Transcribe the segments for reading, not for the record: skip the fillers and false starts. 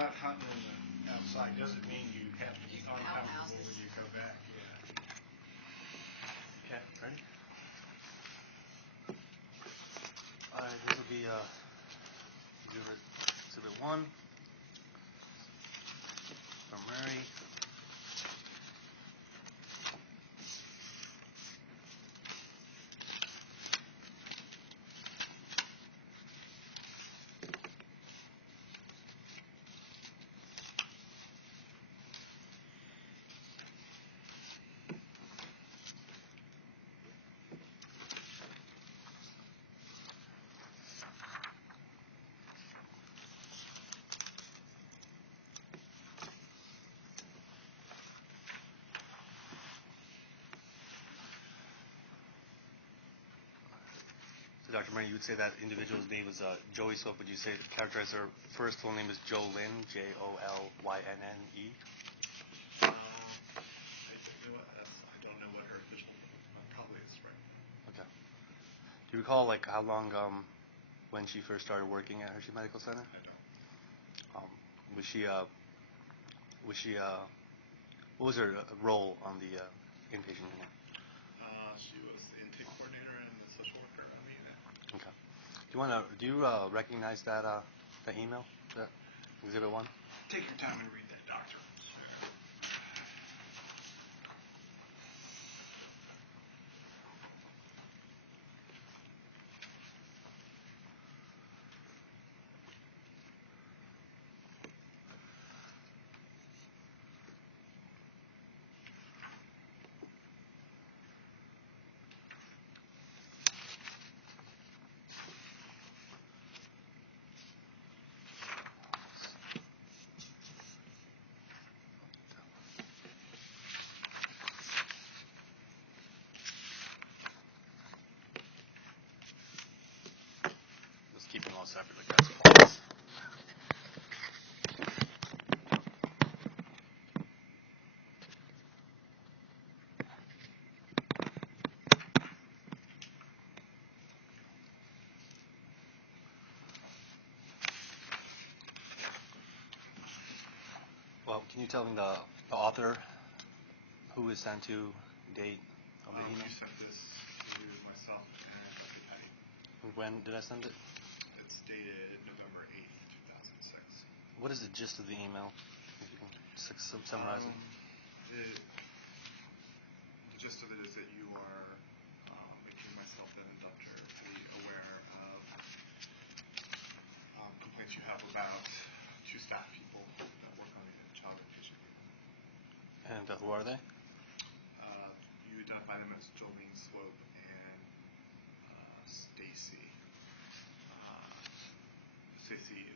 out hunting outside doesn't mean you have to be uncomfortable when you go back. Yeah. Okay, ready? Alright, this will be exhibit 1 from Murray. So Dr. Murray, you would say that individual's name was Joey Swope. Would you say characterize her first full name is JoLynne, Jollynne? I don't know what her official name is. Probably is right. Okay. Do you recall like how long when she first started working at Hershey Medical Center? I don't. What was her role on the inpatient unit? She was the intake coordinator and the social worker on the unit. Okay. Do you recognize that email, that Exhibit 1? Take your time and read that, doctor. Let's keep them all separately, guys. Well, can you tell me the author, who was sent to, date of the email? You sent this to myself and Dr. Teddy. When did I send it? It's dated November 8th, 2006. What is the gist of the email? If you can summarize it. The gist of it is that you are making myself and Dr. Teddy aware of complaints you have about 2 staff people that work on the child inpatient unit. And who are they? You identify them as JoLynne Swope and Stacy,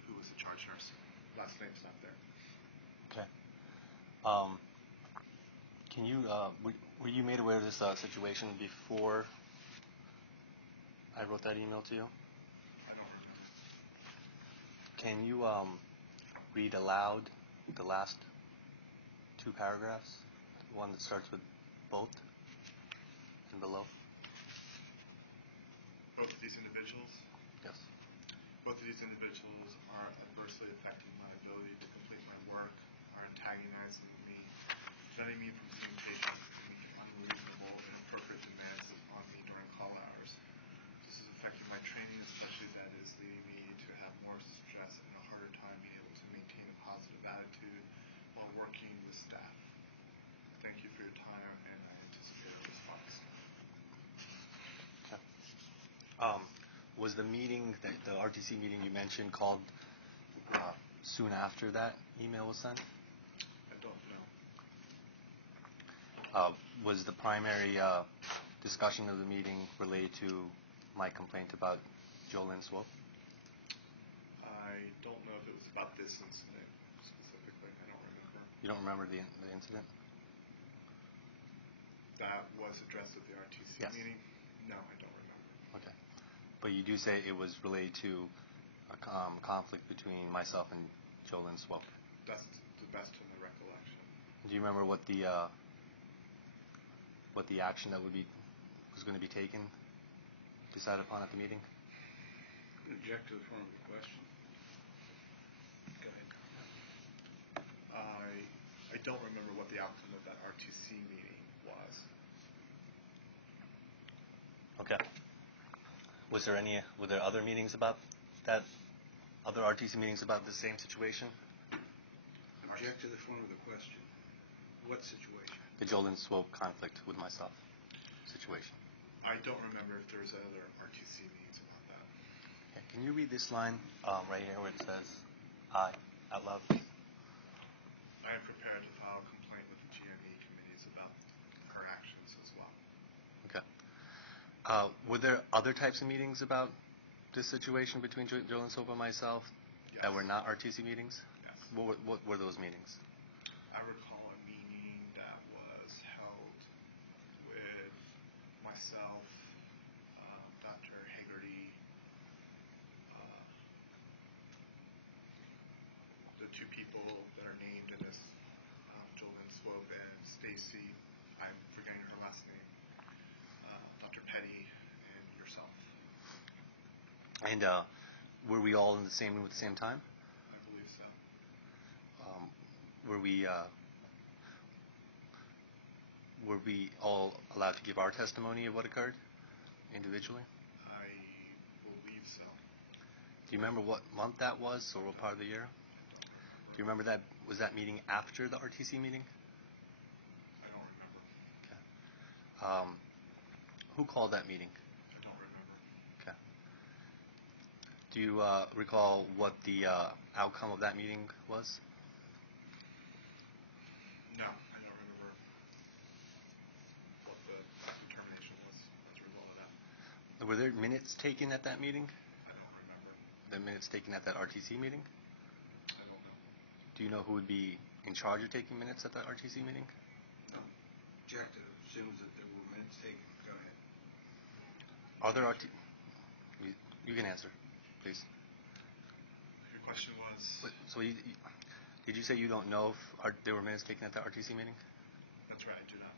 who was the charge nurse. Last name's not there. Okay. Can you were you made aware of this situation before I wrote that email to you? I don't remember. Can you read aloud the last 2 paragraphs? The one that starts with both and below? Both of these individuals? Yes. Both of these individuals are adversely affecting my ability to complete my work, are antagonizing me, preventing me from seeing patients, and making unreasonable and inappropriate demands on me during call hours. This is affecting my training, especially that is leading me to have more stress and a harder time being able to maintain a positive attitude while working with staff. Thank you for your time, and I anticipate a response. Okay. Was the meeting, the RTC meeting you mentioned, called soon after that email was sent? I don't know. Was the primary discussion of the meeting related to my complaint about JoLynne Swope? I don't know if it was about this incident specifically. I don't remember. You don't remember the incident? That was addressed at the RTC meeting? No, I don't remember. Okay. But you do say it was related to a conflict between myself and JoLynne Swope? That's the best of my recollection. Do you remember what the action that was going to be taken, decided upon at the meeting? Object to the form of the question. Go ahead. I don't remember what the outcome of that RTC meeting was. Okay. Were there other meetings about that? Other RTC meetings about the same situation? Object to the form of the question. What situation? The Jolin Swope conflict with myself situation. I don't remember if there's other RTC meetings about that. Okay. Can you read this line right here where it says, I, out loud? I am prepared to file a complaint with the GME committees about her actions as well. Okay. Were there other types of meetings about this situation between Jolin Swope and myself that were not RTC meetings? Yes. What were those meetings? I recall a meeting that was held with myself, Dr. Hagerty, the two people that are named in this, Jolin Swope and Stacy, I'm forgetting her last name, Dr. Petty, and yourself. And were we all in the same room at the same time? I believe so. Were we all allowed to give our testimony of what occurred individually? I believe so. Do you remember what month that was or what part of the year? Do you remember that? Was that meeting after the RTC meeting? I don't remember. Okay. Who called that meeting? I don't remember. Okay. Do you recall what the outcome of that meeting was? No, I don't remember what the determination was as a result of that. Were there minutes taken at that meeting? I don't remember. The minutes taken at that RTC meeting? I don't know. Do you know who would be in charge of taking minutes at that RTC meeting? No. Objective assumes that there were minutes taken. Go ahead. Are there You can answer, please. Your question was? So did you say you don't know if there were minutes taken at the RTC meeting? That's right, I do not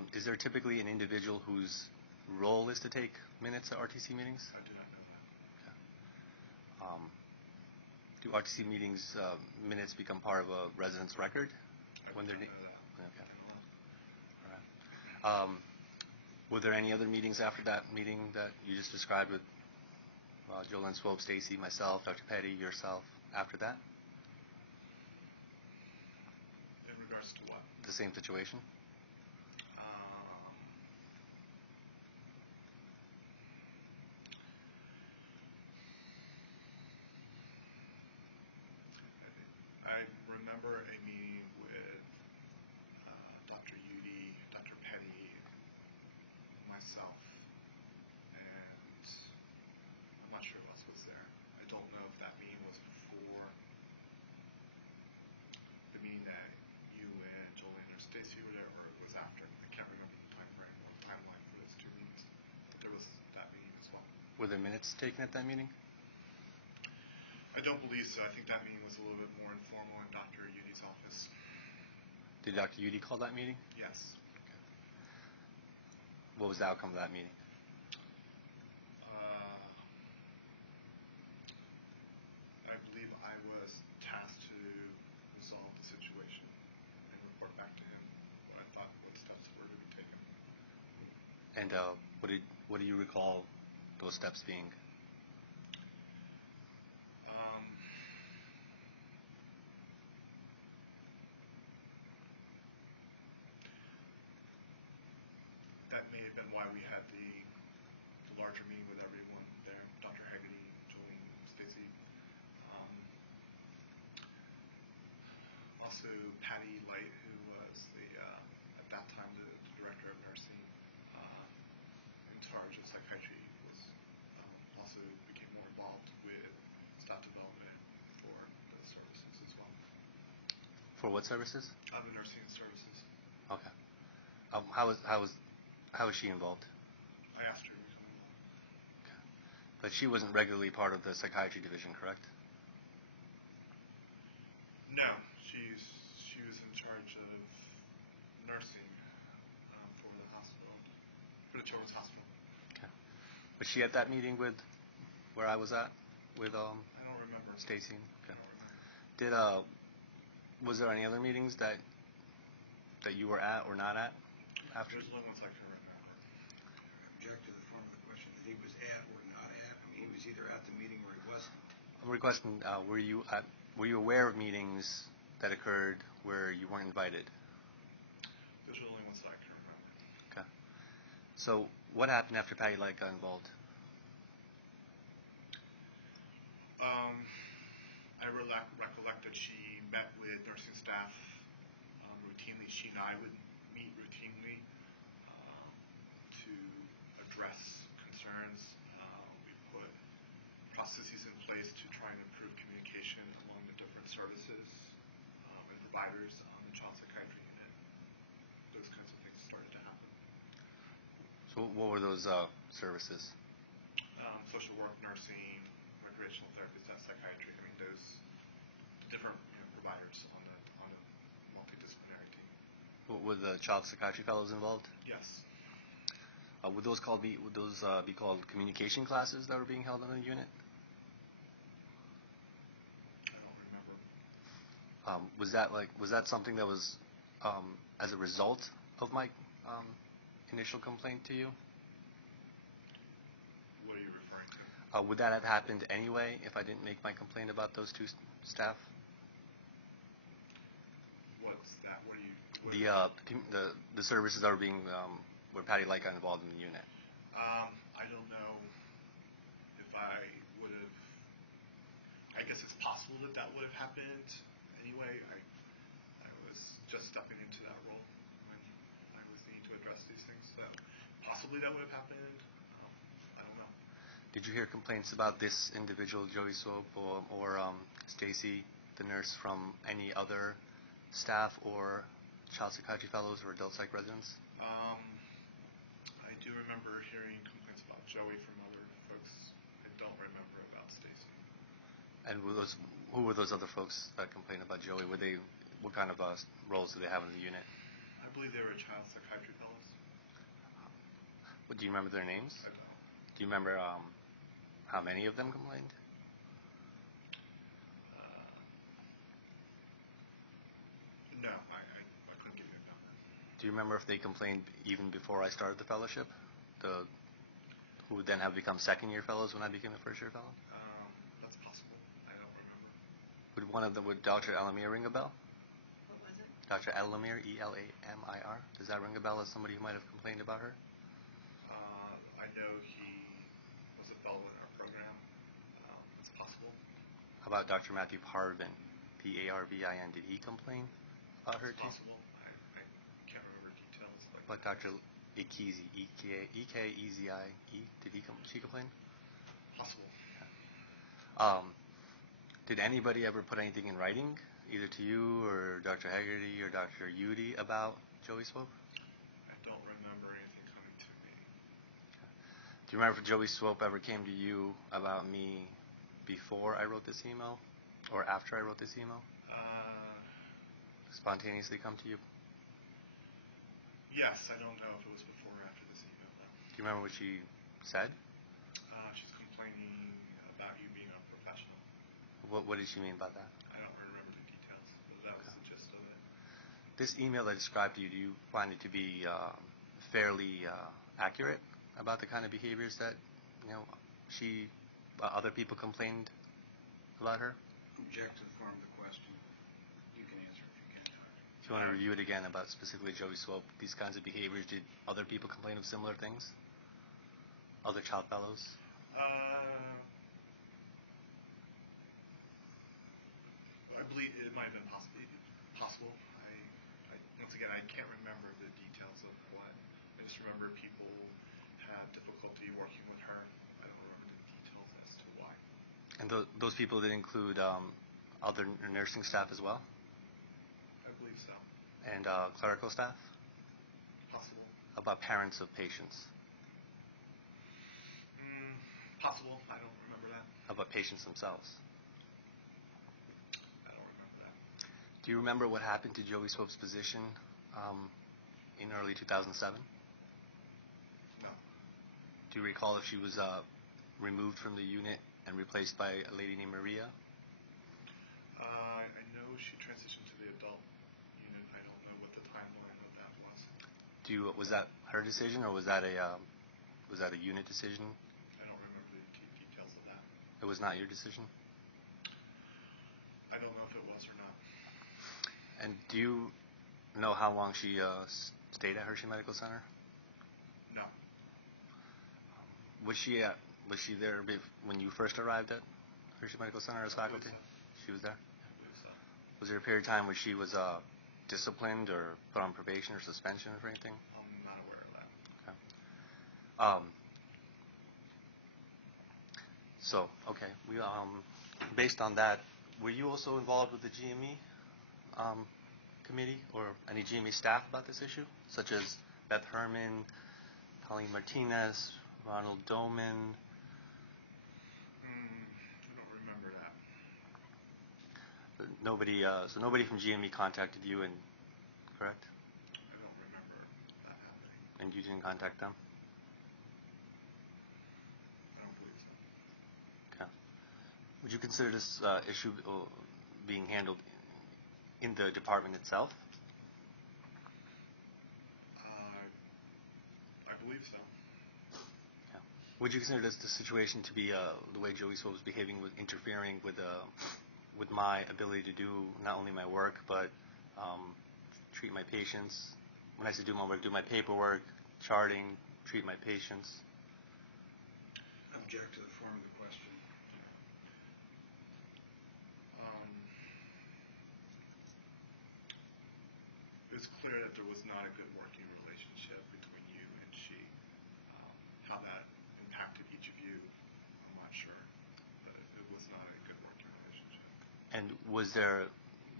know. Is there typically an individual whose role is to take minutes at RTC meetings? I do not know that. Okay. Do RTC meetings minutes become part of a resident's record when they're? I do not know that. Okay. All right. Were there any other meetings after that meeting that you just described with Jolin Swope, Stacy, myself, Dr. Petty, yourself? After that, In regards to what? the same situation. I remember a meeting with Dr. Udy, Dr. Petty, myself, and I'm not sure who else was there. I don't know if that meeting was before the meeting that you and Jolene or Stacy were there, or it was after. I can't remember the timeline for those two meetings. But there was that meeting as well. Were there minutes taken at that meeting? I don't believe so. I think that meeting was a little bit more informal in Dr. Udy's office. Did Dr. Udy call that meeting? Yes. What was the outcome of that meeting? I believe I was tasked to resolve the situation and report back to him what steps were to be taken. And what do you recall those steps being? That may have been why we had the larger meeting with everyone there, Dr. Hagerty, Jolene, Stacy. Also, Patty Light, who was at that time the director of nursing in charge of psychiatry, was also became more involved with staff development for those services as well. For what services? Other nursing services. Okay. How was she involved? I asked her to become involved. Okay. But she wasn't regularly part of the psychiatry division, correct? No, she was in charge of nursing for the hospital, for the children's hospital. Okay. Was she at that meeting with where I was at with I don't remember. Stacy? Okay. I don't remember. Was there any other meetings that you were at or not at after? There's only one selector right now. Object to the form of the question that he was at or not at. I mean, he was either at the meeting or he wasn't. I'm requesting, were you aware of meetings that occurred where you weren't invited? There's only one selector right now. Okay. So what happened after Patty Light got involved? I recollect that she met with nursing staff routinely. She and I would meet routinely to address concerns. We put processes in place to try and improve communication among the different services and providers on the child psychiatry unit. Those kinds of things started to happen. So what were those services? Social work, nursing, recreational therapists, that's psychiatry. I mean, those different providers on the multidisciplinary team. Were the child psychiatry fellows involved? Yes. Would those be called communication classes that were being held in the unit? I don't remember. Was that something that was as a result of my initial complaint to you? What are you referring to? Would that have happened anyway if I didn't make my complaint about those two staff? What's that? What are you? The services that were being where Patty Light got involved in the unit. I don't know if I would have. I guess it's possible that would have happened anyway. I was just stepping into that role when I was needing to address these things. So possibly that would have happened. I don't know. Did you hear complaints about this individual, Joey Swope, or Stacy, the nurse, from any other staff or child psychiatry fellows or adult psych residents? I do remember hearing complaints about Joey from other folks. I don't remember about Stacy. And who were those other folks that complained about Joey? What kind of roles do they have in the unit? I believe they were child psychiatry fellows. Do you remember their names? I don't. Do you remember how many of them complained? No, I couldn't give you a number. Do you remember if they complained even before I started the fellowship? Who would then have become second-year fellows when I became a first-year fellow? That's possible. I don't remember. Would Dr. Elamir ring a bell? What was it? Dr. Elamir, E-L-A-M-I-R. Does that ring a bell as somebody who might have complained about her? I know he was a fellow in our program. It's possible. How about Dr. Matthew Parvin, P-A-R-V-I-N? Did he complain about her It's too? possible. I can't remember details. What about Dr. Ikizi, E-K-E-Z-I-E? Did she complain? Possible. Did anybody ever put anything in writing, either to you or Dr. Haggerty or Dr. Udy, about Joey Swope? I don't remember anything coming to me. Do you remember if Joey Swope ever came to you about me before I wrote this email or after I wrote this email? Spontaneously come to you? Yes, I don't know if it was before or after this email, though. Do you remember what she said? She's complaining about you being unprofessional. What did she mean by that? I don't remember the details, but that was the gist of it. This email I described to you, do you find it to be fairly accurate about the kind of behaviors that other people complained about her? Object to the form of the question. You can answer if you can. If you want to review it again about specifically Joey Swope, these kinds of behaviors, did other people complain of similar things? Other child fellows? I believe it might have been possible. Once again, I can't remember the details of what. I just remember people had difficulty working with her. I don't remember the details as to why. And those people did include other nursing staff as well? I believe so. And clerical staff? Possible. How about parents of patients? Possible. I don't remember that. How about patients themselves? I don't remember that. Do you remember what happened to Joey Swope's position in early 2007? No. Do you recall if she was removed from the unit and replaced by a lady named Maria? I know she transitioned to the adult unit. I don't know what the timeline of that was. Was that her decision, or was that a unit decision? I don't remember the details of that. It was not your decision? I don't know if it was or not. And do you know how long she stayed at Hershey Medical Center? No. Was she there when you first arrived at Hershey Medical Center as faculty? so. She was there? I believe so. Was there a period of time where she was disciplined or put on probation or suspension or anything? I'm not aware of that. Okay. We based on that, were you also involved with the GME committee or any GME staff about this issue, such as Beth Herman, Colleen Martinez, Ronald Doman? I don't remember that. So nobody from GME contacted you, correct? I don't remember that happening. And you didn't contact them? I don't believe so. Okay. Would you consider this issue being handled in the department itself? I believe so. Yeah. Would you consider this the situation to be the way Joey Swope was behaving, with interfering with my ability to do not only my work but treat my patients? When I say do my work, do my paperwork, charting, treat my patients. Object to the form of the question. It's clear that there was not a good working relationship between you and she. How that impacted each of you, I'm not sure. But it was not a good working relationship. And was there,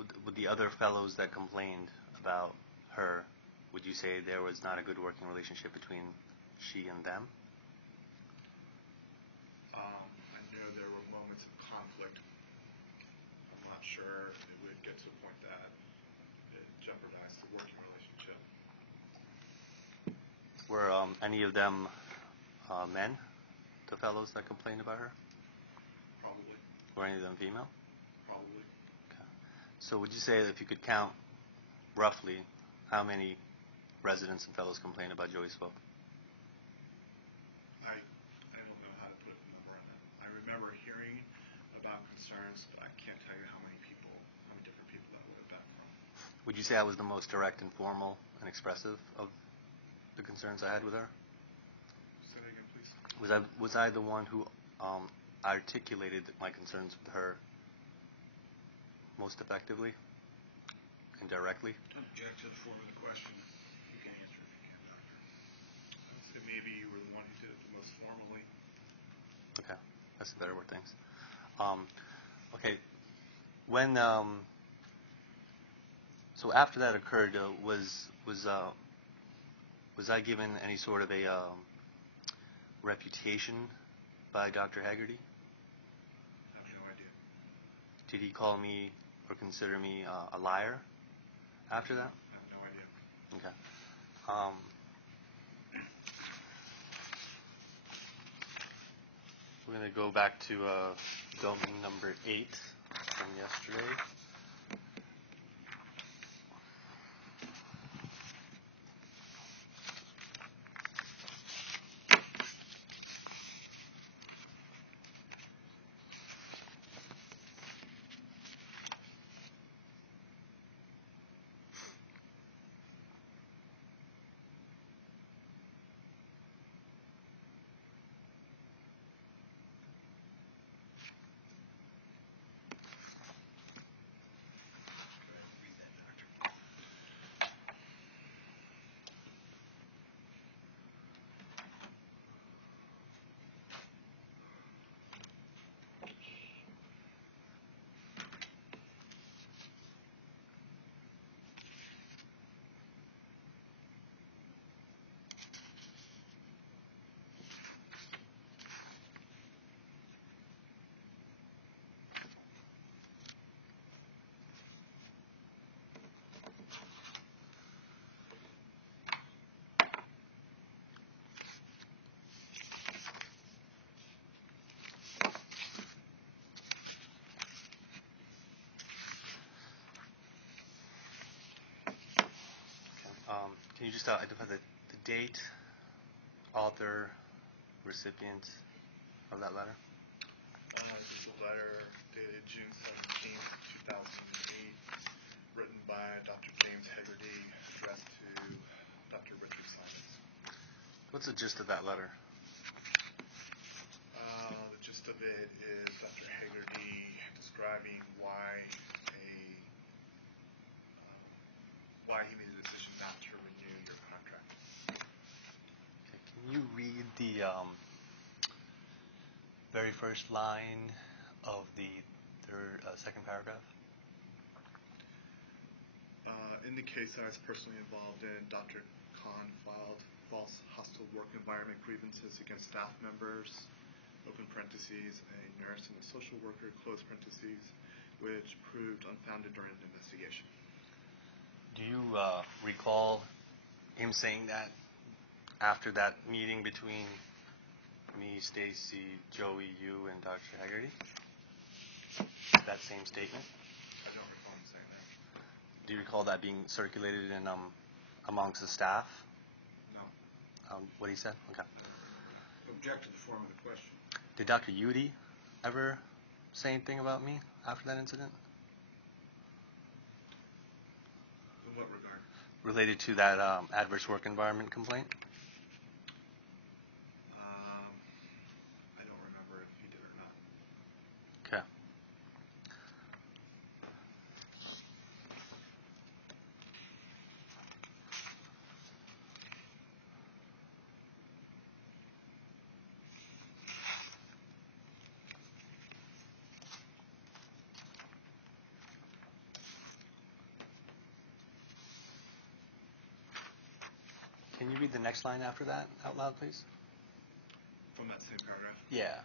with the other fellows that complained about her, would you say there was not a good working relationship between she and them? I know there were moments of conflict. I'm not sure it would get to a point that it jeopardized the working relationship. Were any of them men, the fellows that complained about her? Probably. Were any of them female? Probably. Okay. So would you say that if you could count roughly how many residents and fellows complained about Joey Swope? I don't know how to put a number on that. I remember hearing about concerns, but I can't tell you how many different people that would have been from. Would you say I was the most direct and formal and expressive of the concerns I had with her? Say that again, please. Was I the one who articulated my concerns with her most effectively and directly? Object to the form of the question. You can answer if you can, Doctor. I would say maybe you were the one who did it the most formally. Okay, that's a better word. Thanks. Okay, when so after that occurred, was I given any sort of a reputation by Dr. Haggerty? I have no idea. Did he call me or consider me a liar after that? I have no idea. Okay. We're going to go back to domain number 8 from yesterday. you just identify the date, author, recipient of that letter? This is a letter dated June 17th, 2008, written by Dr. James Hegarty, addressed to Dr. Richard Simons. What's the gist of that letter? The gist of it is Dr. Hegarty describing why he made a decision not to renew your contract. Okay, can you read the very first line of the second paragraph? In the case I was personally involved in, Dr. Khan filed false hostile work environment grievances against staff members, open parentheses, a nurse and a social worker, close parentheses, which proved unfounded during the investigation. Do you recall him saying that after that meeting between me, Stacy, Joey, you, and Dr. Hegarty? That same statement? I don't recall him saying that. Do you recall that being circulated in amongst the staff? No. What he said? Okay. Object to the form of the question. Did Dr. Udy ever say anything about me after that incident? In what regard? Related to that adverse work environment complaint? I don't remember if he did or not. Okay. Can you read the next line after that out loud, please? From that same paragraph? Yeah.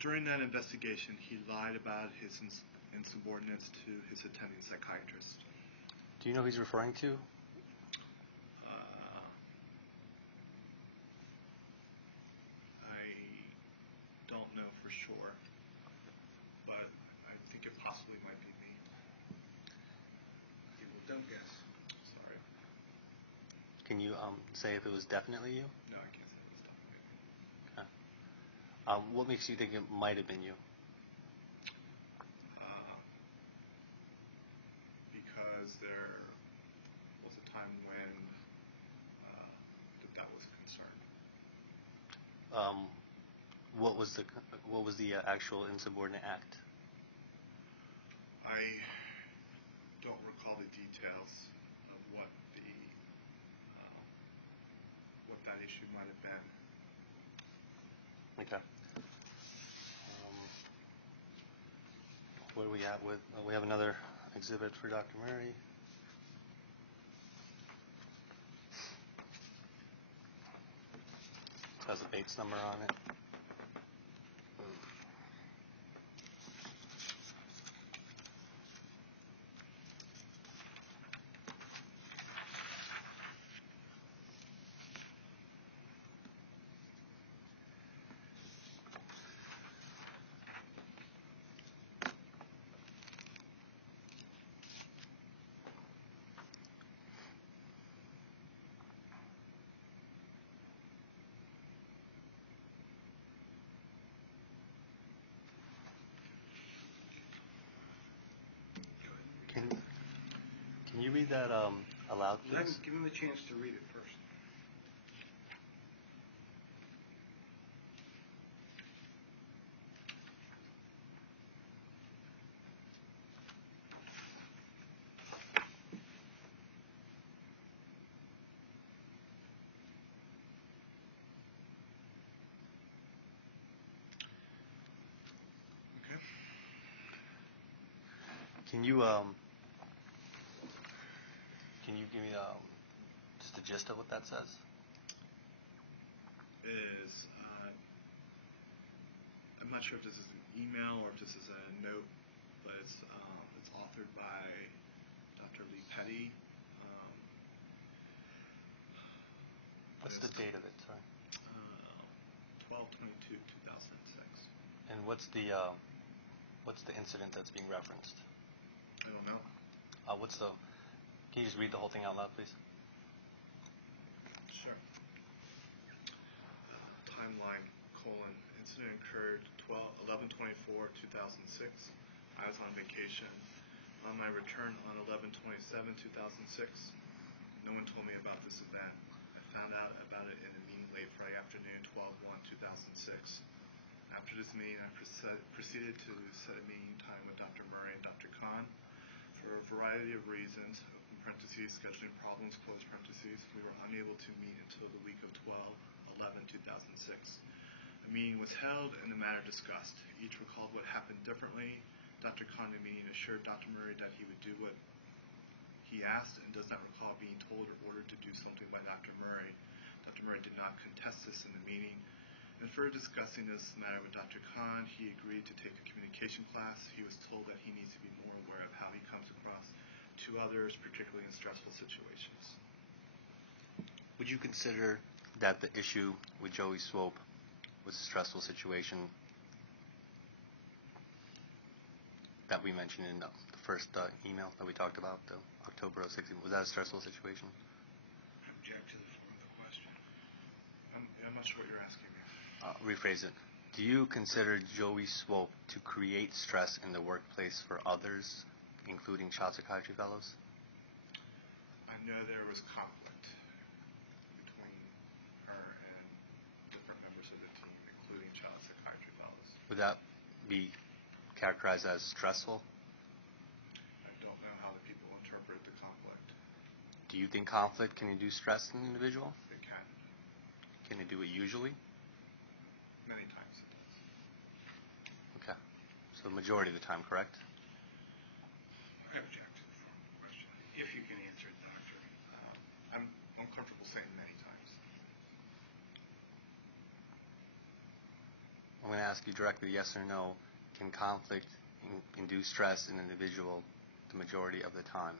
During that investigation, he lied about his insubordinates to his attending psychiatrist. Do you know who he's referring to? I don't know for sure, but I think it possibly might be me. Okay, well, don't guess. Sorry. Can you say if it was definitely you? No, I can't say it was definitely me. Okay. What makes you think it might have been you? Because there was a time when that was a concern. What was the actual insubordinate act? I don't recall the details of what that issue might have been. Okay. Where are we at with? We have another exhibit for Dr. Murray. It has a Bates number on it. Can you read that aloud, please? Give him a chance to read it first. Okay. Can you give me just the gist of what that says? I'm not sure if this is an email or if this is a note, but it's authored by Dr. Lee Petty. What's the date of it? Sorry. 12/22/2006. And what's the incident that's being referenced? I don't know. Can you just read the whole thing out loud, please? Sure. Timeline, incident occurred 11/24/2006. I was on vacation. On my return on 11/27/2006, no one told me about this event. I found out about it in a meeting late Friday afternoon, 12/1/2006. After this meeting, I proceeded to set a meeting time with Dr. Murray and Dr. Khan. For a variety of reasons, open parentheses, scheduling problems, close parentheses, we were unable to meet until the week of 12/11/2006. A meeting was held and the matter discussed. Each recalled what happened differently. Dr. Khan in the meeting assured Dr. Murray that he would do what he asked and does not recall being told or ordered to do something by Dr. Murray. Dr. Murray did not contest this in the meeting. In further discussing this matter with Dr. Khan, he agreed to take a communication class. He was told that he needs to be more aware of how he comes across to others, particularly in stressful situations. Would you consider that the issue with Joey Swope was a stressful situation that we mentioned in the first email that we talked about, the October 16th? Was that a stressful situation? Object to the form of the question. I'm not sure what you're asking me. Rephrase it. Do you consider Joey Swope to create stress in the workplace for others, including child psychiatry fellows? I know there was conflict between her and different members of the team, including child psychiatry fellows. Would that be characterized as stressful? I don't know how the people interpret the conflict. Do you think conflict can induce stress in an individual? It can. Can it do it usually? Many times. Okay. So the majority of the time, correct? I object to the form of the question. If you can answer it, Doctor. I'm comfortable saying many times. I'm going to ask you directly, yes or no. Can conflict induce stress in an individual the majority of the time?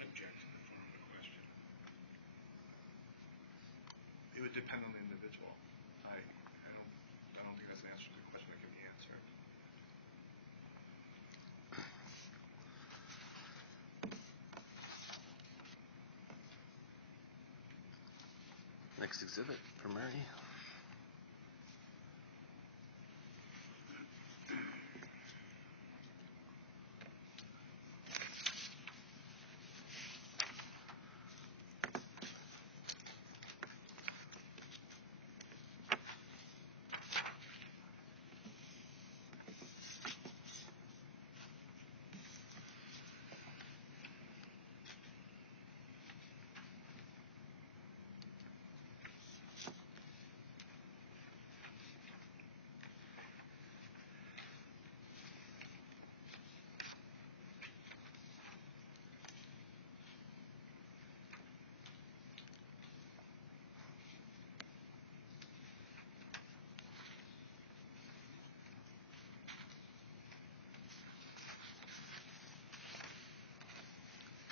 Object to the form of the question. It would depend on the individual. I don't think that's the answer to the question that can be answered. Next exhibit for Murray.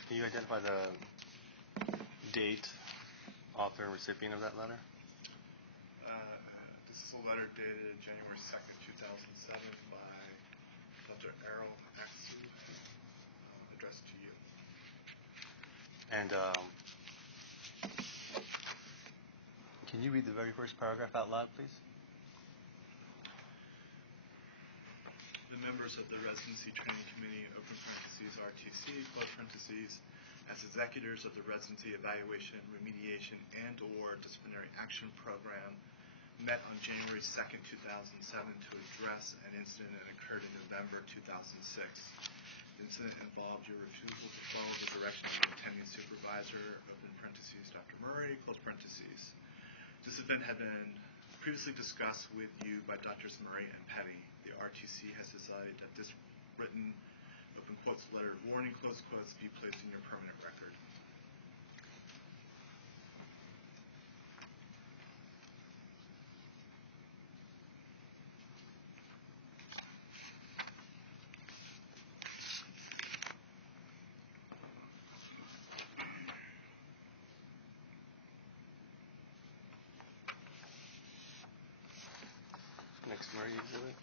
Can you identify the date, author, and recipient of that letter? This is a letter dated January 2nd, 2007 by Dr. Errol Axu, addressed to you. And can you read the very first paragraph out loud, please? The members of the Residency Training Committee, open parentheses, RTC, close parentheses, as executors of the Residency Evaluation, Remediation, and/or Disciplinary Action Program, met on January 2nd, 2007 to address an incident that occurred in November 2006. The incident involved your refusal to follow the directions of the attending supervisor, open parentheses, Dr. Murray, close parentheses. This event had been previously discussed with you by Drs. Murray and Petty. The RTC has decided that this written, open quotes, letter of warning, close quotes, be placed in your permanent record. Next Murray exhibit.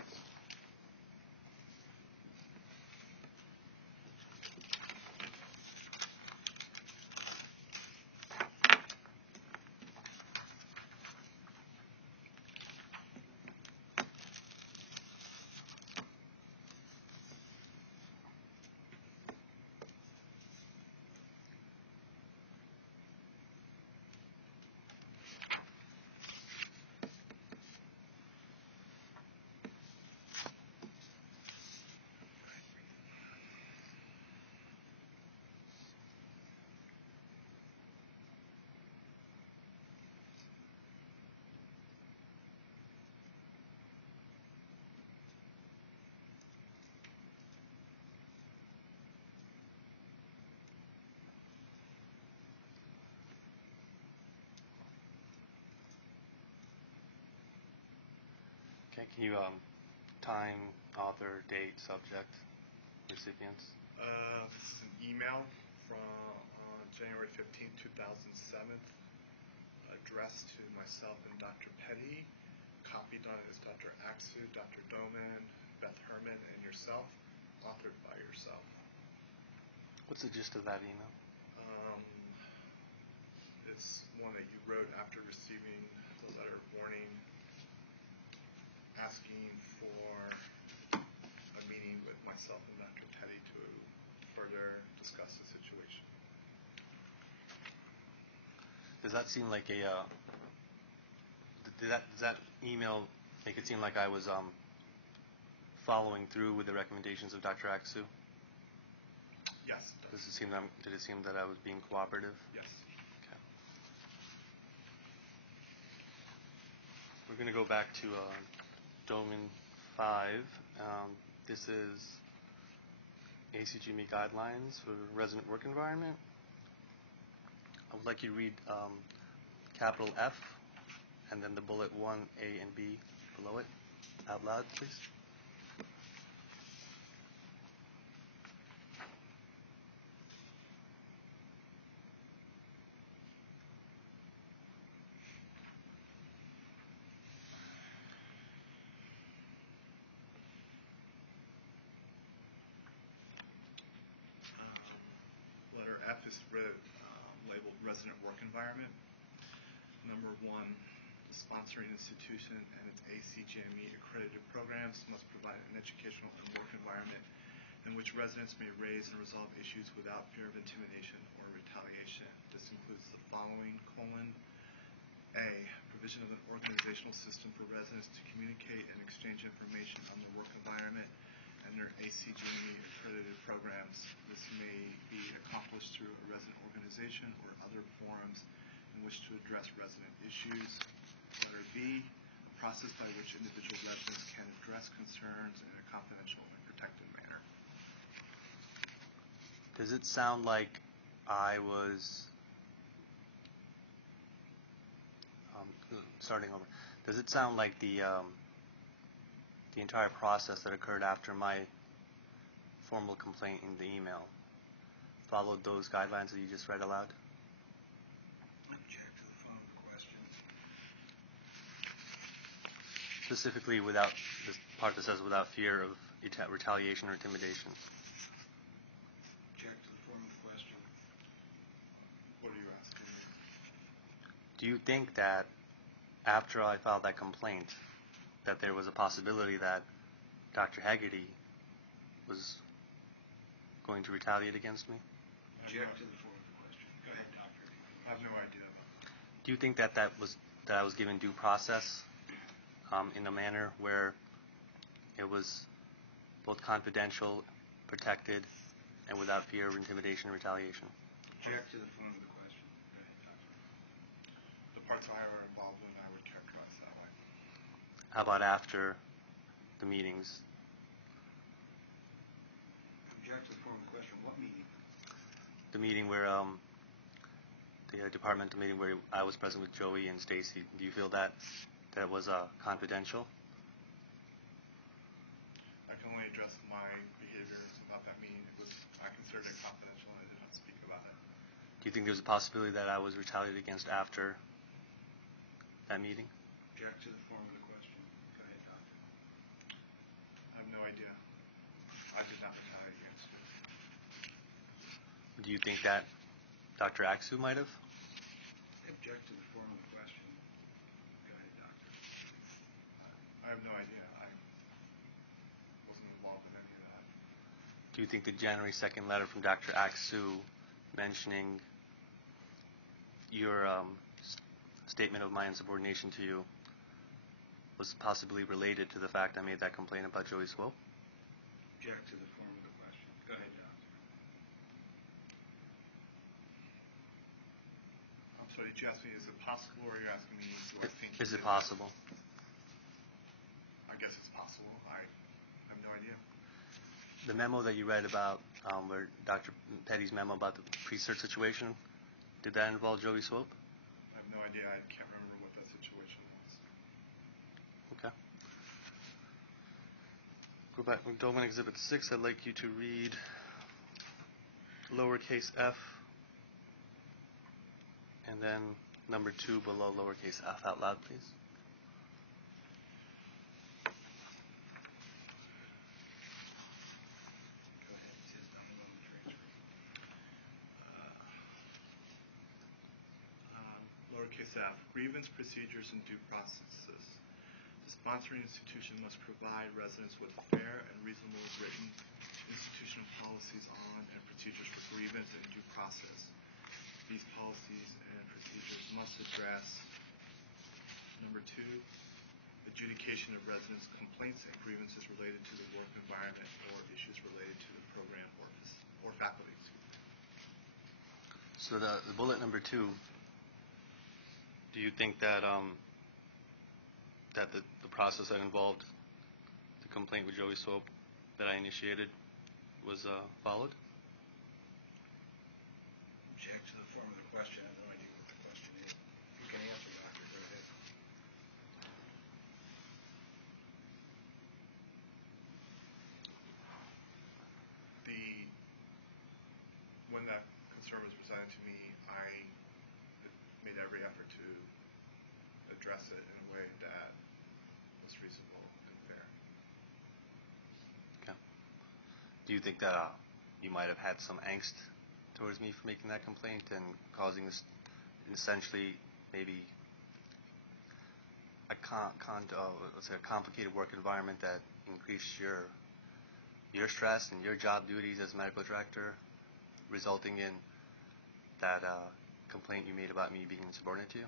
Can you time, author, date, subject, recipients? This is an email from January 15, 2007, addressed to myself and Dr. Petty. Copied on it is Dr. Aksu, Dr. Doman, Beth Herman, and yourself, authored by yourself. What's the gist of that email? It's one that you wrote after receiving the letter of warning, asking for a meeting with myself and Dr. Petty to further discuss the situation. Does that seem like a does that email make it seem like I was following through with the recommendations of Dr. Aksu? Yes, it does. Did it seem that I was being cooperative? Yes. Okay. We're going to go back to Domain 5. This is ACGME guidelines for resident work environment. I would like you to read capital F and then the bullet 1A and B below it out loud, please. Letter F is labeled resident work environment. Number 1, the sponsoring institution and its ACGME accredited programs must provide an educational and work environment in which residents may raise and resolve issues without fear of intimidation or retaliation. This includes the following: A, provision of an organizational system for residents to communicate and exchange information on their work environment and their ACGME accredited programs. This may be accomplished through a resident organization or other forums in which to address resident issues. Letter B, a process by which individual residents can address concerns in a confidential and protected manner. Does it sound like I was starting over? Does it sound like the entire process that occurred after my formal complaint in the email followed those guidelines that you just read aloud? Object to the form of the question. Specifically, without the part that says without fear of retaliation or intimidation. Object to the form of the question. What are you asking me? Do you think that after I filed that complaint that there was a possibility that Dr. Haggerty was going to retaliate against me? Object to the form of the question. Go ahead, Doctor. I have no idea about that. Do you think that I was given due process in a manner where it was both confidential, protected, and without fear of intimidation or retaliation? Object to the form of the question. Go ahead, Doctor. The parts I were involved in, I would characterize that way. How about after the meetings? Object to the form of the question. What meeting? The meeting where the departmental meeting where I was present with Joey and Stacy. Do you feel that was confidential? I can only address my behaviors about that meeting. I considered it confidential and I did not speak about it. Do you think there's a possibility that I was retaliated against after that meeting? Object to the form of the question. Go ahead, Doctor. I have no idea. I did not retaliate against you. Do you think that Dr. Aksu might have? Object to the form of the question. Go ahead, Doctor. I have no idea. I wasn't involved in any of that. Do you think the January 2nd letter from Dr. Aksu mentioning your statement of my insubordination to you was possibly related to the fact I made that complaint about Joey Swope? Object to the form of the question. Go ahead, Doctor. I'm sorry, did you ask me, is it possible, or are you asking me, do I think Is it possible? I guess it's possible. I have no idea. The memo that you read about, where Dr. Petty's memo about the pre-cert situation, did that involve Joey Swope? I have no idea. I can't remember what that situation was. Okay. Go back, McDolman Exhibit 6, I'd like you to read lowercase f and then number 2 below lowercase f out loud, please. Go ahead, it says down below the transfer. Lowercase f, grievance procedures and due processes. The sponsoring institution must provide residents with fair and reasonable written institutional policies on and procedures for grievance and due process. These policies and procedures must address, number 2, adjudication of residents' complaints and grievances related to the work environment or issues related to the program or faculty. So the bullet number 2, do you think that that the process that involved the complaint with Joey Swope that I initiated was followed? Object to the form of the question. I have no idea what the question is. You can answer, Doctor. Go ahead. When that concern was presented to me, I made every effort to address it in a way that was reasonable and fair. Okay. Do you think that you might have had some angst towards me for making that complaint and causing this essentially maybe a let's say a complicated work environment that increased your stress and your job duties as medical director, resulting in that complaint you made about me being insubordinate to you?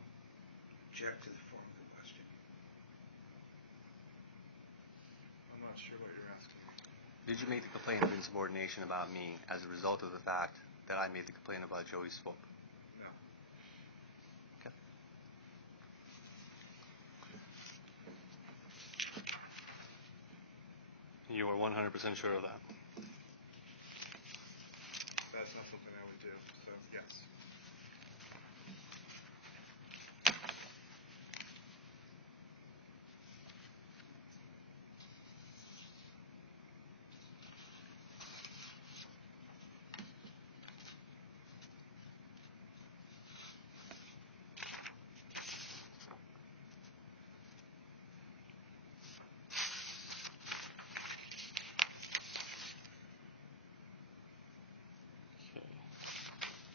Object to the form of the question. I'm not sure what you're asking. Did you make the complaint of insubordination about me as a result of the fact that I made the complaint about Joey Swope? No. Okay. You are 100% sure of that? That's not something I would do, so yes.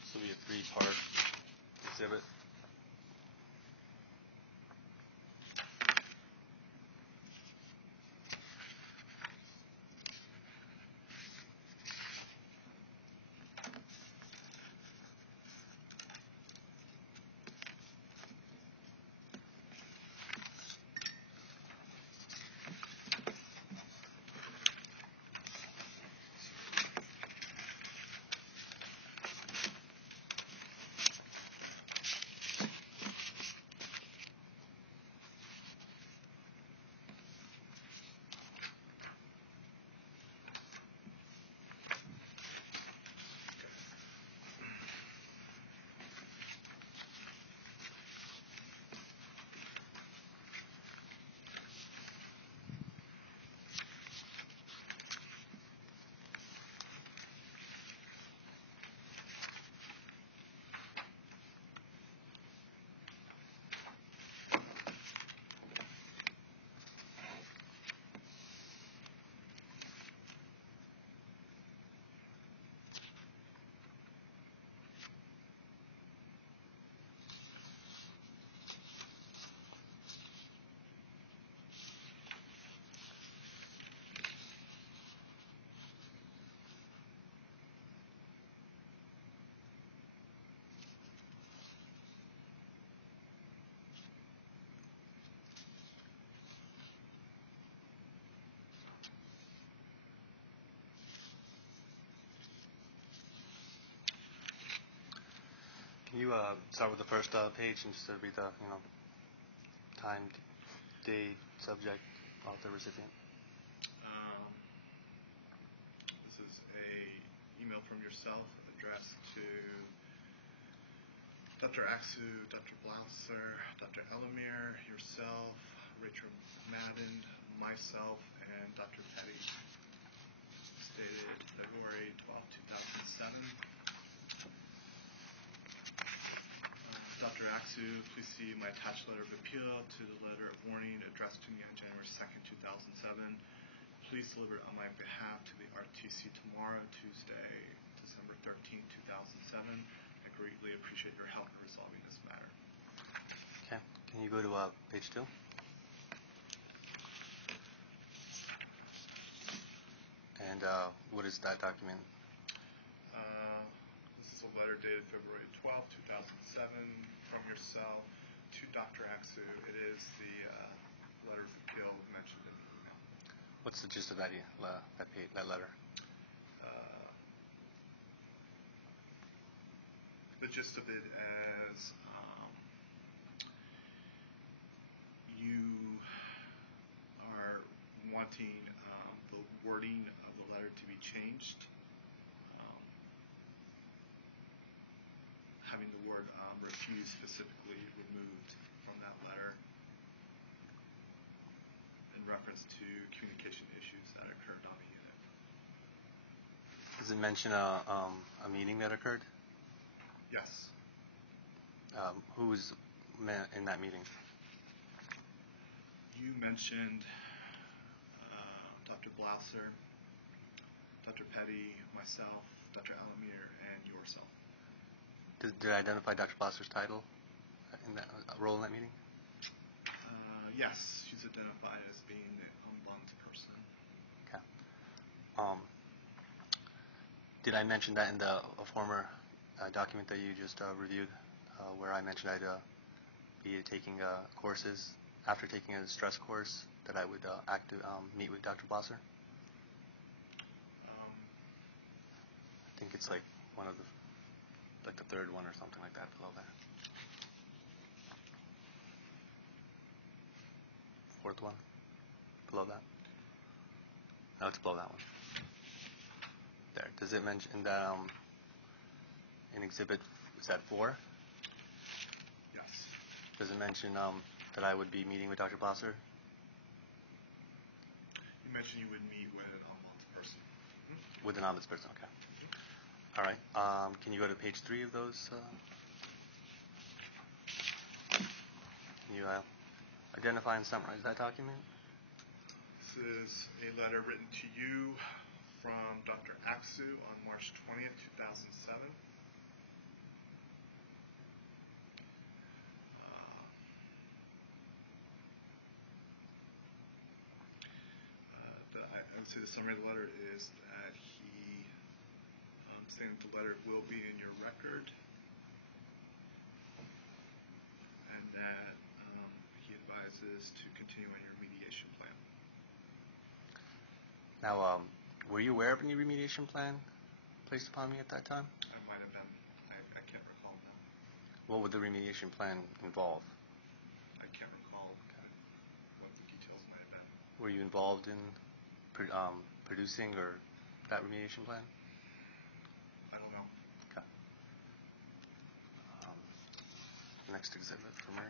This will be a 3-part exhibit. Can you start with the first page and just read the time, date, subject, author, recipient? This is a email from yourself addressed to Dr. Aksu, Dr. Blautzer, Dr. Elamir, yourself, Rachel Madden, myself, and Dr. Petty. Stated February 12, 2007. Dr. Aksu, please see my attached letter of appeal to the letter of warning addressed to me on January 2nd, 2007. Please deliver it on my behalf to the RTC tomorrow, Tuesday, December 13th, 2007. I greatly appreciate your help in resolving this matter. Okay. Can you go to page 2? And what is that document? This is a letter dated February 12, 2007 from yourself to Dr. Aksu. It is the letter of appeal mentioned in the email. What's the gist of that letter? The gist of it is you are wanting the wording of the letter to be changed, having the word refuse specifically removed from that letter in reference to communication issues that occurred on the unit. Does it mention a meeting that occurred? Yes. Who was in that meeting? You mentioned Dr. Blasser, Dr. Petty, myself, Dr. Alamir, and yourself. Did I identify Dr. Blasser's title in that role in that meeting? Yes, she's identified as being the ombudsperson. Okay. Did I mention that in the former document that you just reviewed, where I mentioned I'd be taking courses after taking a stress course, that I would meet with Dr. Blasser? I think it's like one of the third one or something like that below that. Fourth one below that. No, it's below that one. There. Does it mention that in exhibit, is that 4? Yes. Does it mention that I would be meeting with Dr. Blasser? You mentioned you would meet with an ombudsperson. With an ombudsperson, okay. All right. Can you go to page 3 of those? Can you identify and summarize that document? This is a letter written to you from Dr. Aksu on March 20th, 2007. I would say the summary of the letter is that he saying that the letter will be in your record, and that he advises to continue on your remediation plan. Now, were you aware of any remediation plan placed upon me at that time? I might have been. I can't recall that. What would the remediation plan involve? I can't recall what the details might have been. Were you involved in producing or that remediation plan? I don't know. Okay. Next exhibit for Mary.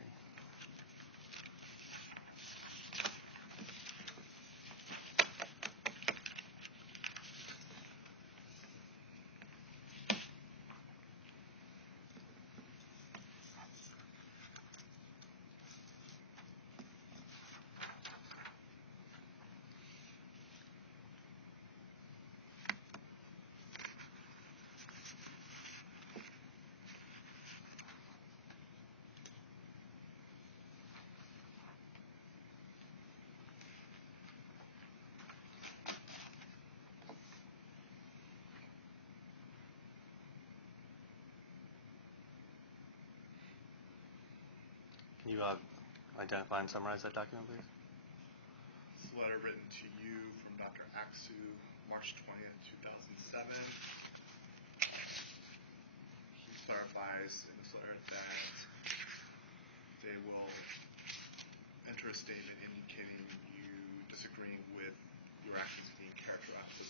Can you identify and summarize that document, please? This letter written to you from Dr. Aksu, March 20th, 2007. He clarifies in this letter that they will enter a statement indicating you disagreeing with your actions being characterized as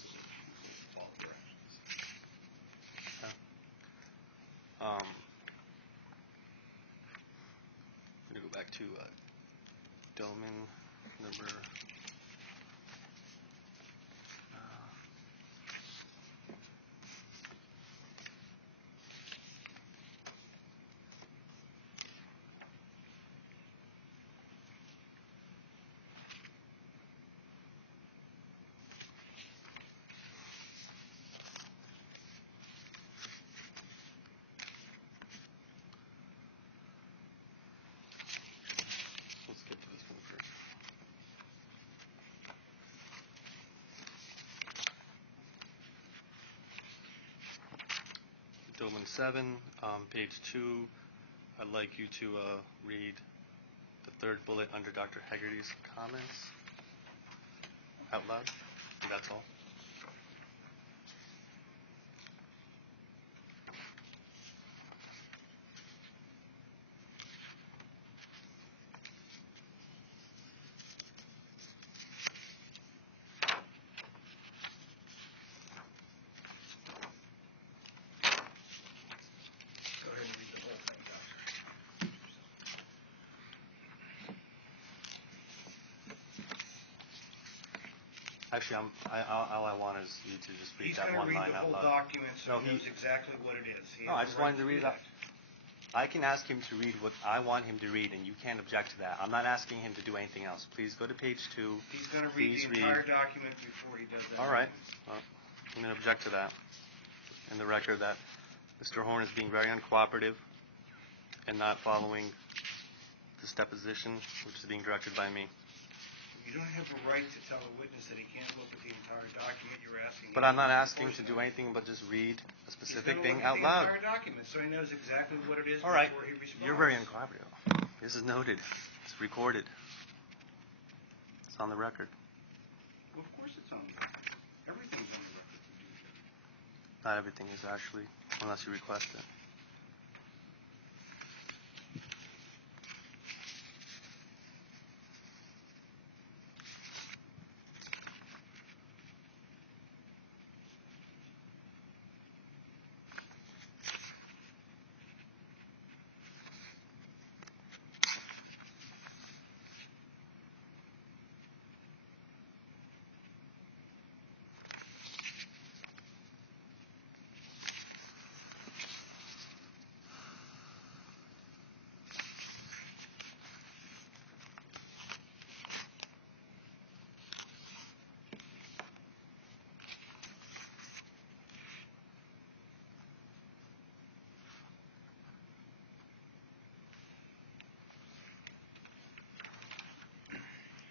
fault of your actions. Okay. I'm going to go back to Doman, number. Let's get to this one first. Doman 7, page 2. I'd like you to read the third bullet under Dr. Hegarty's comments out loud. And that's all. Go ahead and read the whole thing, Doctor. Actually, all I want is you to just read He's that gonna one read line the out whole loud. document so No, he knows exactly what it is. He No, has I the just right wanted to do read it that. out. I can ask him to read what I want him to read, and you can't object to that. I'm not asking him to do anything else. Please go to page 2. He's gonna read Please the entire document before he does that. All right. Well, I'm going to object to that. In the record that Mr. Horn is being very uncooperative and not following this deposition, which is being directed by me. You don't have the right to tell a witness that he can't look at the entire document you're asking. But him I'm not to asking to enforce do that. anything but just read a He's specific gonna thing look at out the loud. entire document so he knows exactly what it is All right. before he responds. You're very uncooperative. This is noted. It's recorded. It's on the record. Well, of course it's on the record. Everything's on the record from DJ. Not everything is actually, unless you request it.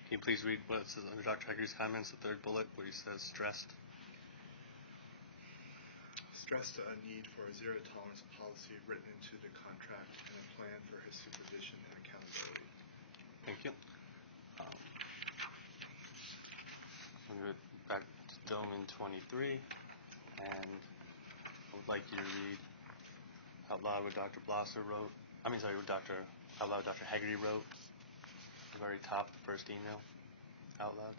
Can you please read what it says under Dr. Hegarty's comments, the third bullet, where he says stressed? Stressed a need for a zero tolerance policy written into the contract and a plan for his supervision and accountability. Thank you. We'll go back to Doman 23, and I would like you to read out loud what Dr. Blosser wrote. Out loud Dr. Hegarty wrote. The very top, the first email, out loud.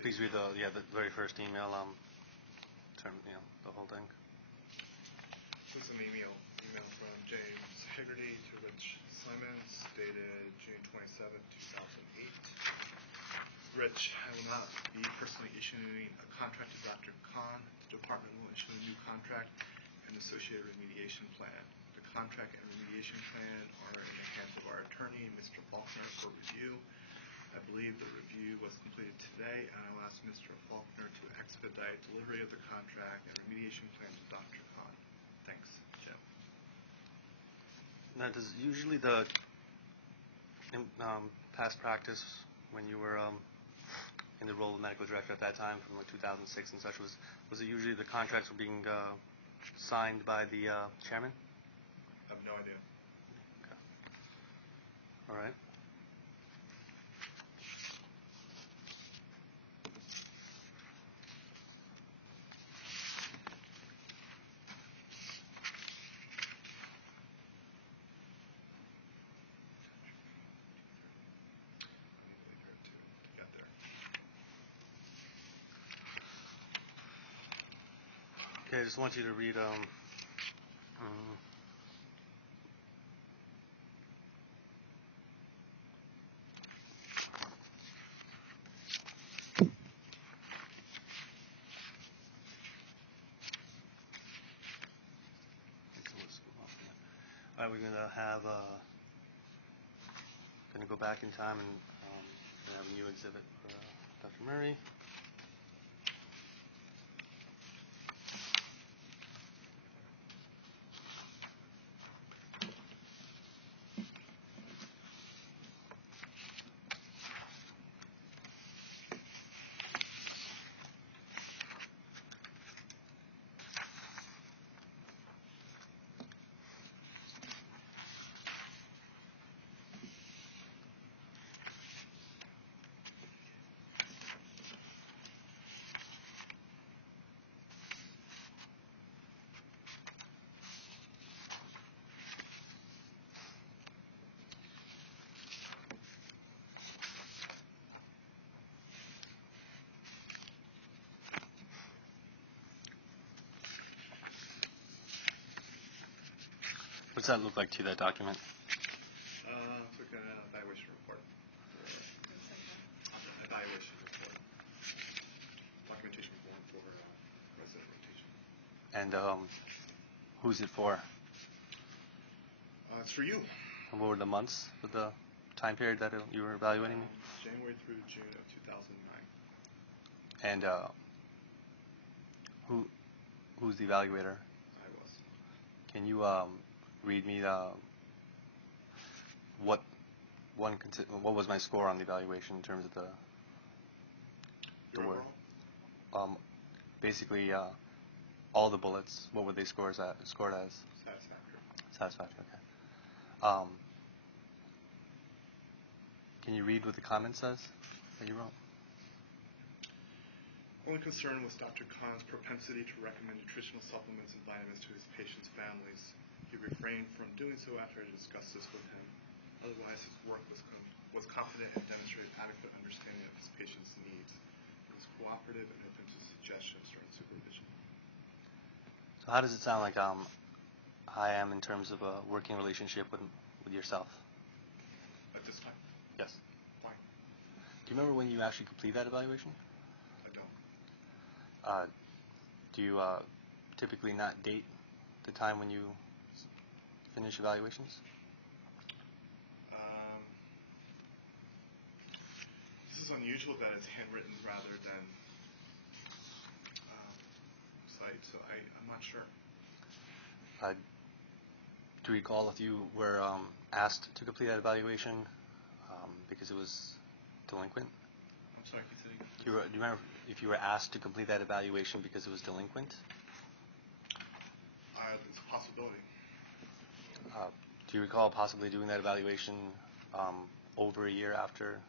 please read the very first email, the whole thing. This is an email from James Hegarty to Rich Simons, dated June 27, 2008. Rich, I will not be personally issuing a contract to Dr. Khan. The department will issue a new contract and associated remediation plan. The contract and remediation plan are in the hands of our attorney, Mr. Faulkner, for review. I believe the review was completed today, and I will ask Mr. Faulkner to expedite delivery of the contract and remediation plan to Dr. Khan. Thanks, Jim. Now, does usually the past practice when you were in the role of medical director at that time, from like 2006 and such, was it usually the contracts were being signed by the chairman? I have no idea. Okay. All right. Okay, I just want you to read all right, we're gonna go back in time and have a new exhibit for Dr. Murray. What's that look like to you, that document? It's like an evaluation report. Evaluation report. Documentation form for resident rotation. And who's it for? It's for you. And what were the months of the time period that you were evaluating me? January through June of 2009. And who's the evaluator? I was. Can you read me what was my score on the evaluation in terms of the Your work? overall? Basically, all the bullets. What were they scored as? Satisfactory. Satisfactory. Okay. Can you read what the comment says that you wrote? Only concern was Dr. Khan's propensity to recommend nutritional supplements and vitamins to his patients' families. He refrained from doing so after I discussed this with him. Otherwise, his work was confident and demonstrated adequate understanding of his patients' needs. He was cooperative and open to suggestions during supervision. So how does it sound like I am in terms of a working relationship with yourself? At this time? Yes. Why? Do you remember when you actually completed that evaluation? I don't. Do you typically not date the time when you finish evaluations? This is unusual that it's handwritten rather than cite, so I'm not sure. Do you recall if you were asked to complete that evaluation because it was delinquent? I'm sorry, can you say again? Do you remember if you were asked to complete that evaluation because it was delinquent? It's a possibility. Do you recall possibly doing that evaluation over a year after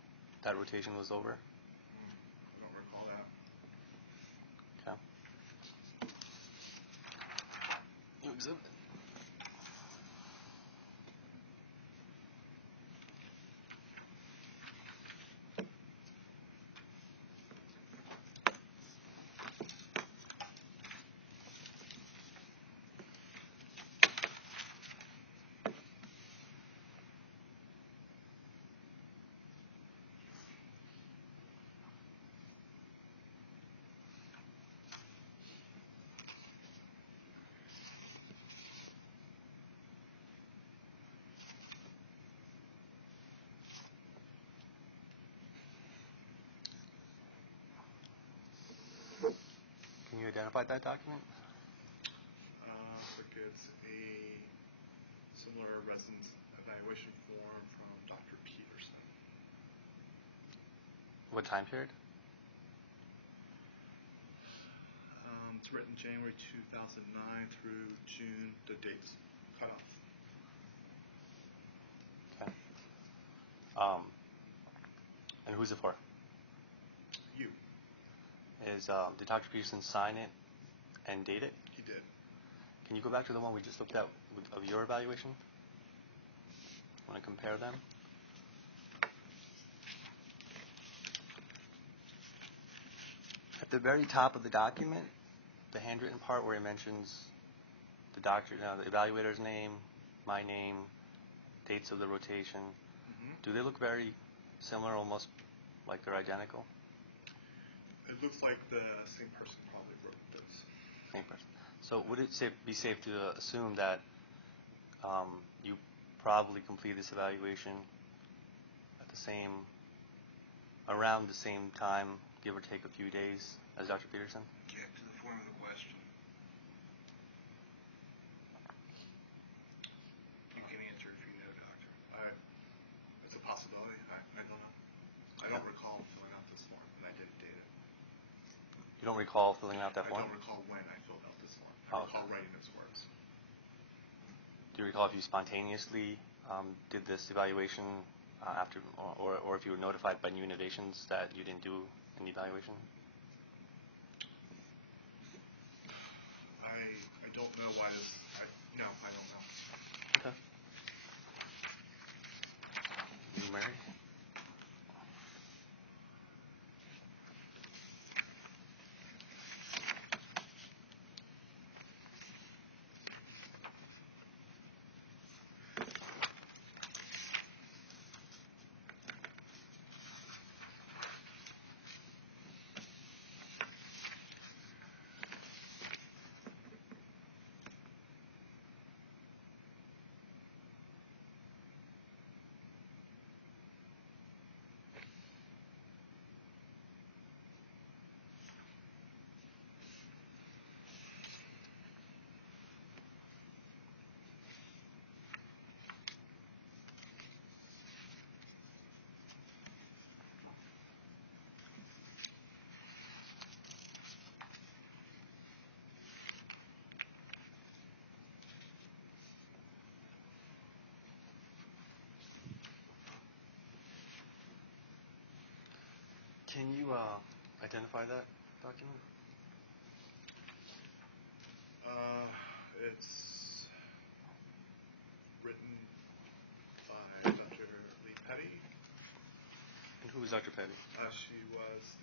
that rotation was over? I don't recall that. Okay. New exhibit. identified that document? So it's a similar residence evaluation form from Dr. Peterson. What time period? It's written January 2009 through June, the dates cut off. Okay. And who's it for? You. Did Dr. Peterson sign it and date it? He did. Can you go back to the one we just looked at of your evaluation? Want to compare them? At the very top of the document, the handwritten part where he mentions the doctor, the evaluator's name, my name, dates of the rotation, do they look very similar, almost like they're identical? It looks like the same person probably wrote this. Same person. So would it be safe to assume that you probably completed this evaluation at around the same time, give or take a few days, as Dr. Peterson? Object to the form of the question. You can answer if you know, Doctor. It's a possibility. I don't know. I don't recall filling out this form, and I didn't date it. You don't recall filling out that form? I don't recall when I filled out this form. I recall writing its words. Do you recall if you spontaneously did this evaluation after, or if you were notified by New Innovations that you didn't do an evaluation? I don't know why this. No, I don't know. Okay. You married? Can you identify that document? It's written by Dr. Lee Petty. And who was Dr. Petty? She was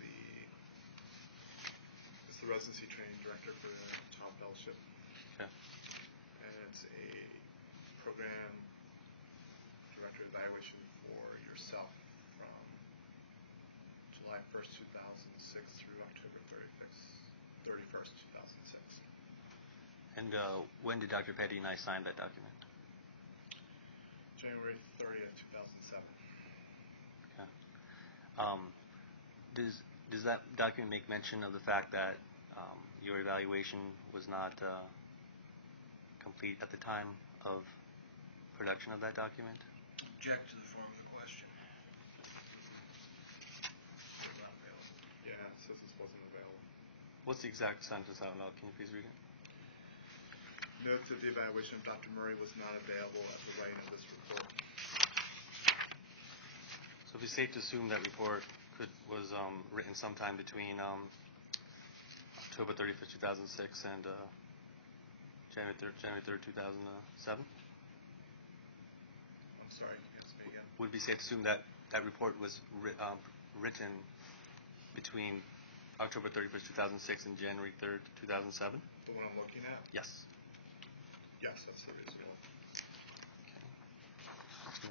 the residency training director for the Child Fellowship. Okay. And it's a program director evaluation for yourself from July 1st, 2006 through October 31st, 2006. And when did Dr. Petty and I sign that document? January 30th, 2007. Okay. Does that document make mention of the fact that your evaluation was not complete at the time of production of that document? Object to the form of the question. Not available. Yeah, it says this wasn't available. What's the exact sentence out loud? Can you please read it? Note that the evaluation of Dr. Murray was not available at the writing of this report. So it'd be safe to assume that report was written sometime between October 31st, 2006 and January 3rd, 2007? I'm sorry, can you speak again? Would it be safe to assume that that report was written between October 31st, 2006 and January 3rd, 2007? The one I'm looking at? Yes. Yes, that's the reason. Okay.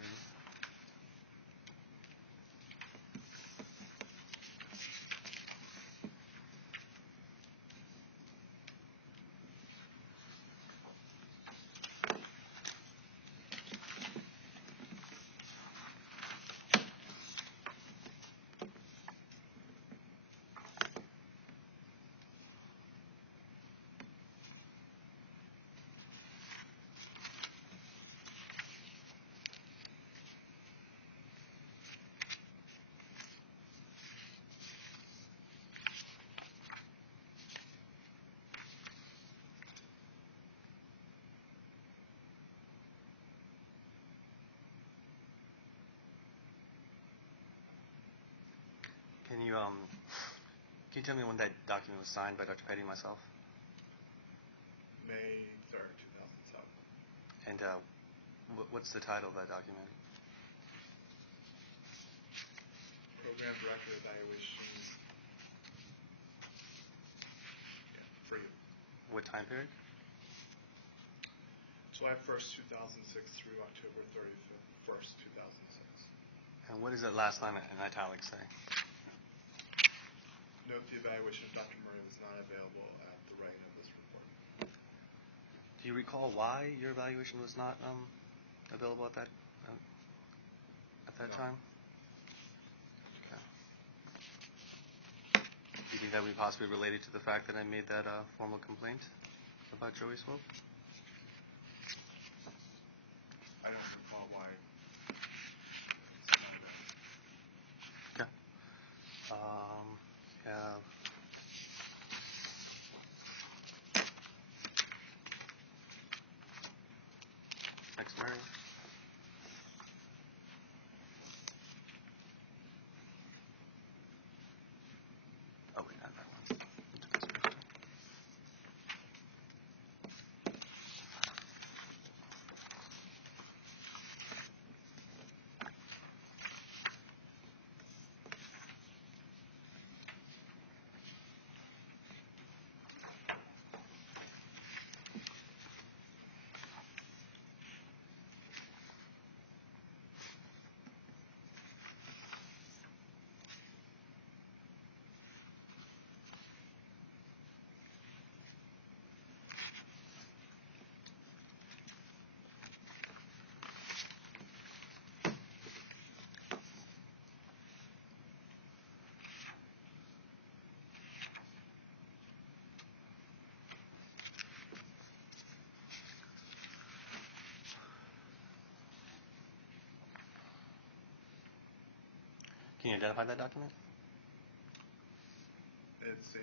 can you tell me when that document was signed by Dr. Petty and myself? May 3rd, 2007. And what's the title of that document? Program Director Evaluation. Yeah, for you. What time period? July 1st, 2006 through October 31st, 2006. And what does that last line in italics say? Note the evaluation of Dr. Murray was not available at the writing of this report. Do you recall why your evaluation was not available at that No. time? Okay. Do you think that would be possibly related to the fact that I made that formal complaint about Joey Swope? I don't recall why it's not available. Okay. Yeah. Next, Mary. Oh, wait, not that one. Can you identify that document? It's a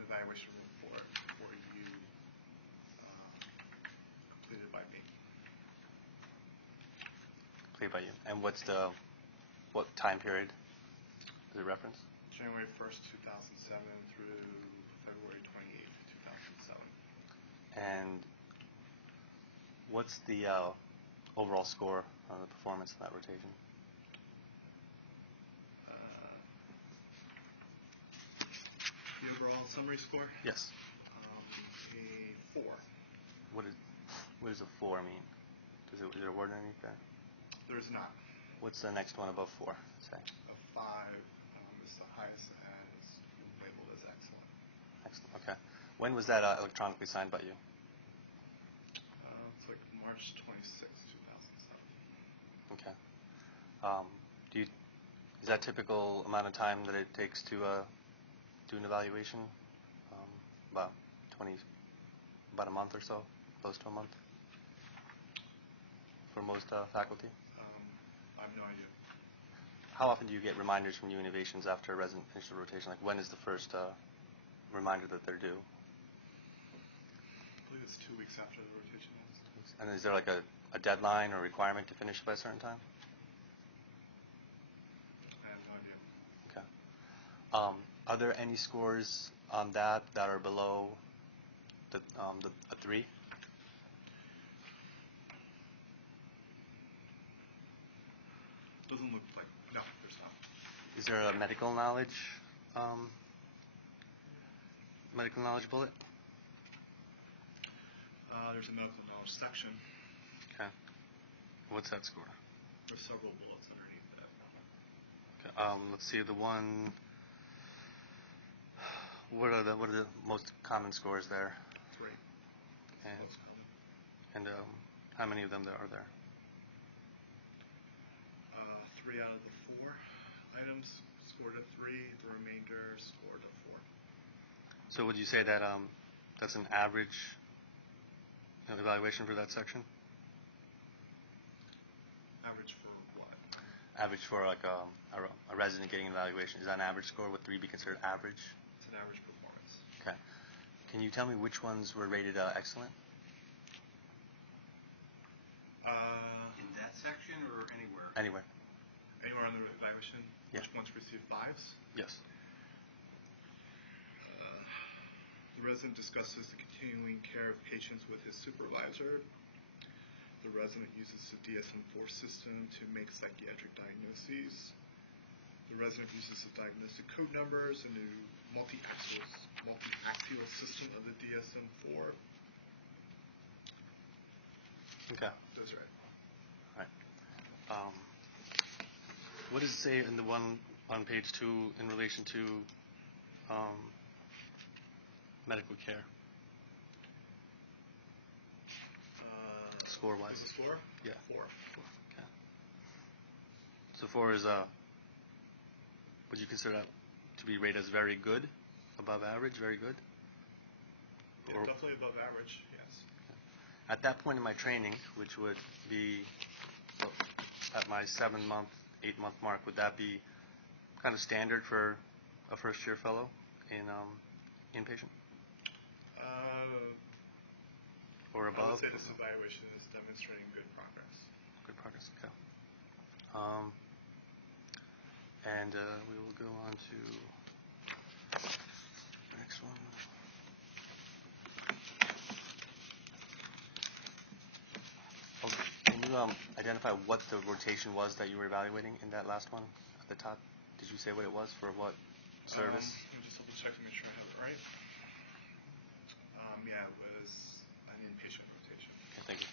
evaluation report for you completed by me. Played by you. And what time period does it reference? January 1st, 2007 through February 28th, 2007. And what's the overall score on the performance of that rotation? The overall summary score? Yes. A 4. What does a 4 mean? Is there a word underneath that? There's not. What's the next one above 4 say? A 5 is the highest as labeled as excellent. Excellent. Okay. When was that electronically signed by you? It's like March 26, 2007. Okay. Is that typical amount of time that it takes to do an evaluation? About a month or so, close to a month for most faculty. I have no idea. How often do you get reminders from new innovations after a resident finishes the rotation? Like when is the first reminder that they're due? I believe it's 2 weeks after the rotation ends. And is there like a deadline or requirement to finish by a certain time? I have no idea. Okay. Are there any scores on that are below a 3? Doesn't look like, no, there's not. Is there a medical knowledge bullet? There's a medical knowledge section. Okay. What's that score? There's several bullets underneath that. Okay. Let's see the one. What are the most common scores there? 3. And Most common. and how many of them there are there? 3 out of the 4 items scored a 3. The remainder scored a 4. So would you say that that's an average evaluation for that section? Average for what? Average for like a resident getting an evaluation. Is that an average score? Would 3 be considered average? It's an average performance. Okay. Can you tell me which ones were rated excellent? In that section or anywhere? Anywhere. Anywhere on the evaluation? Yeah. Which ones received 5s? Yes. The resident discusses the continuing care of patients with his supervisor. The resident uses the DSM-4 system to make psychiatric diagnoses. The resident uses the diagnostic code numbers and the multi-axial system of the DSM-4. Okay. Those are right. All right. What does it say in the one on page 2 in relation to medical care? Score-wise. What's the score? Yeah. 4. Okay. So 4 is would you consider that to be rated as very good, above average, very good? Yeah, Or- definitely above average, yes. At that point in my training, which would be at my 7-month, 8-month mark, would that be kind of standard for a first-year fellow in inpatient or I above? would say this evaluation is demonstrating good progress. Good progress. Okay. And we will go on to the next one. Okay. Can you identify what the rotation was that you were evaluating in that last one at the top? Did you say what it was for what service? Let me just double check to make sure I have it right. Yeah, it was an inpatient rotation. Okay, thank you.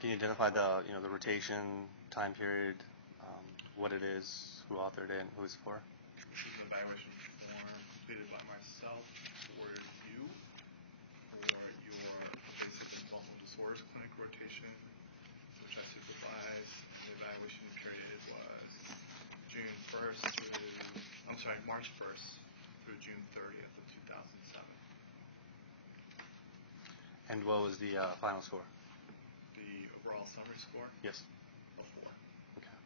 Can you identify the the rotation, time period, what it is, who authored it, and who it's for? This is an evaluation form completed by myself for you for your basic mental disorders clinic rotation, which I supervised. The evaluation period was March 1st through June 30th of 2007. And what was the final score? The overall summary score? Yes. A 4. Okay.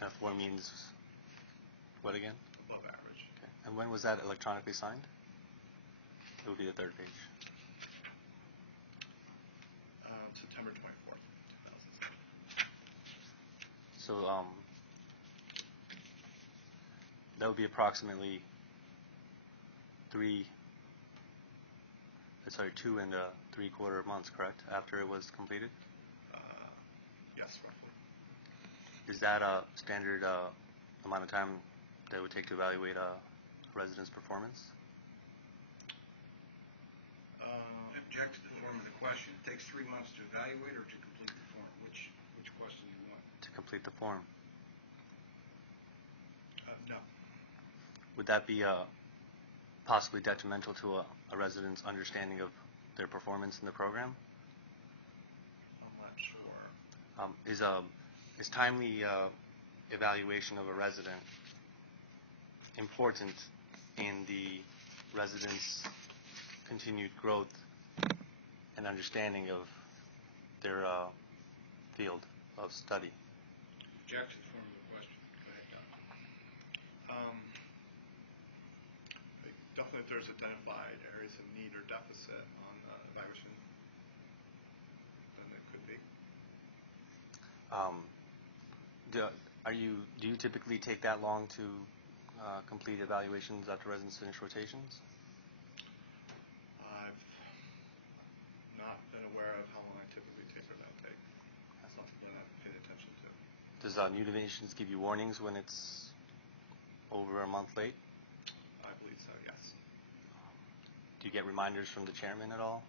And a 4 means what again? Above average. Okay. And when was that electronically signed? It would be the third page. September 24th, 2007. So that would be approximately 2 and 3/4 months, correct? After it was completed? Yes, roughly. Is that a standard amount of time that it would take to evaluate a resident's performance? Object to the form of the question. It takes 3 months to evaluate or to complete the form. Which question do you want? To complete the form. No. Would that be possibly detrimental to a resident's understanding of their performance in the program? I'm not sure. Is timely evaluation of a resident important in the resident's continued growth and understanding of their field of study? Object to the form of the question. Go ahead, Don. Definitely if there's identified areas of need or deficit on the evaluation, then it could be. Do you typically take that long to complete evaluations after residents finish rotations? I've not been aware of how long I typically take or not take. That's something that I've paid attention to. Does new divisions give you warnings when it's over a month late? I believe so, yes. Do you get reminders from the chairman at all?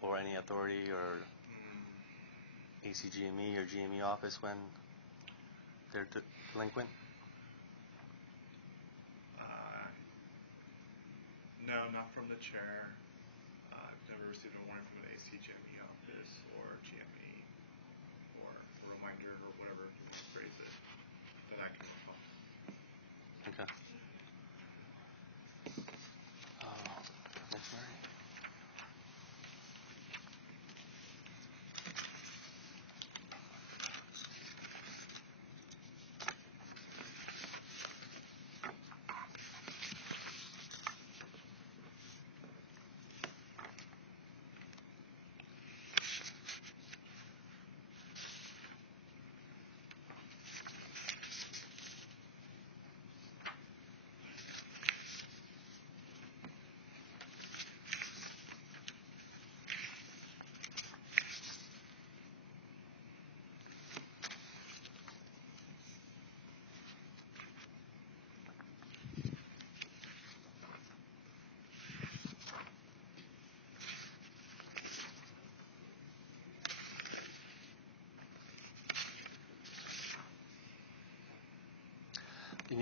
Or any authority or ACGME or GME office when they're delinquent? No, not from the chair. I've never received a warning from an ACGME office or GME or a reminder or whatever you want to phrase it that I can recall. Okay. Next one.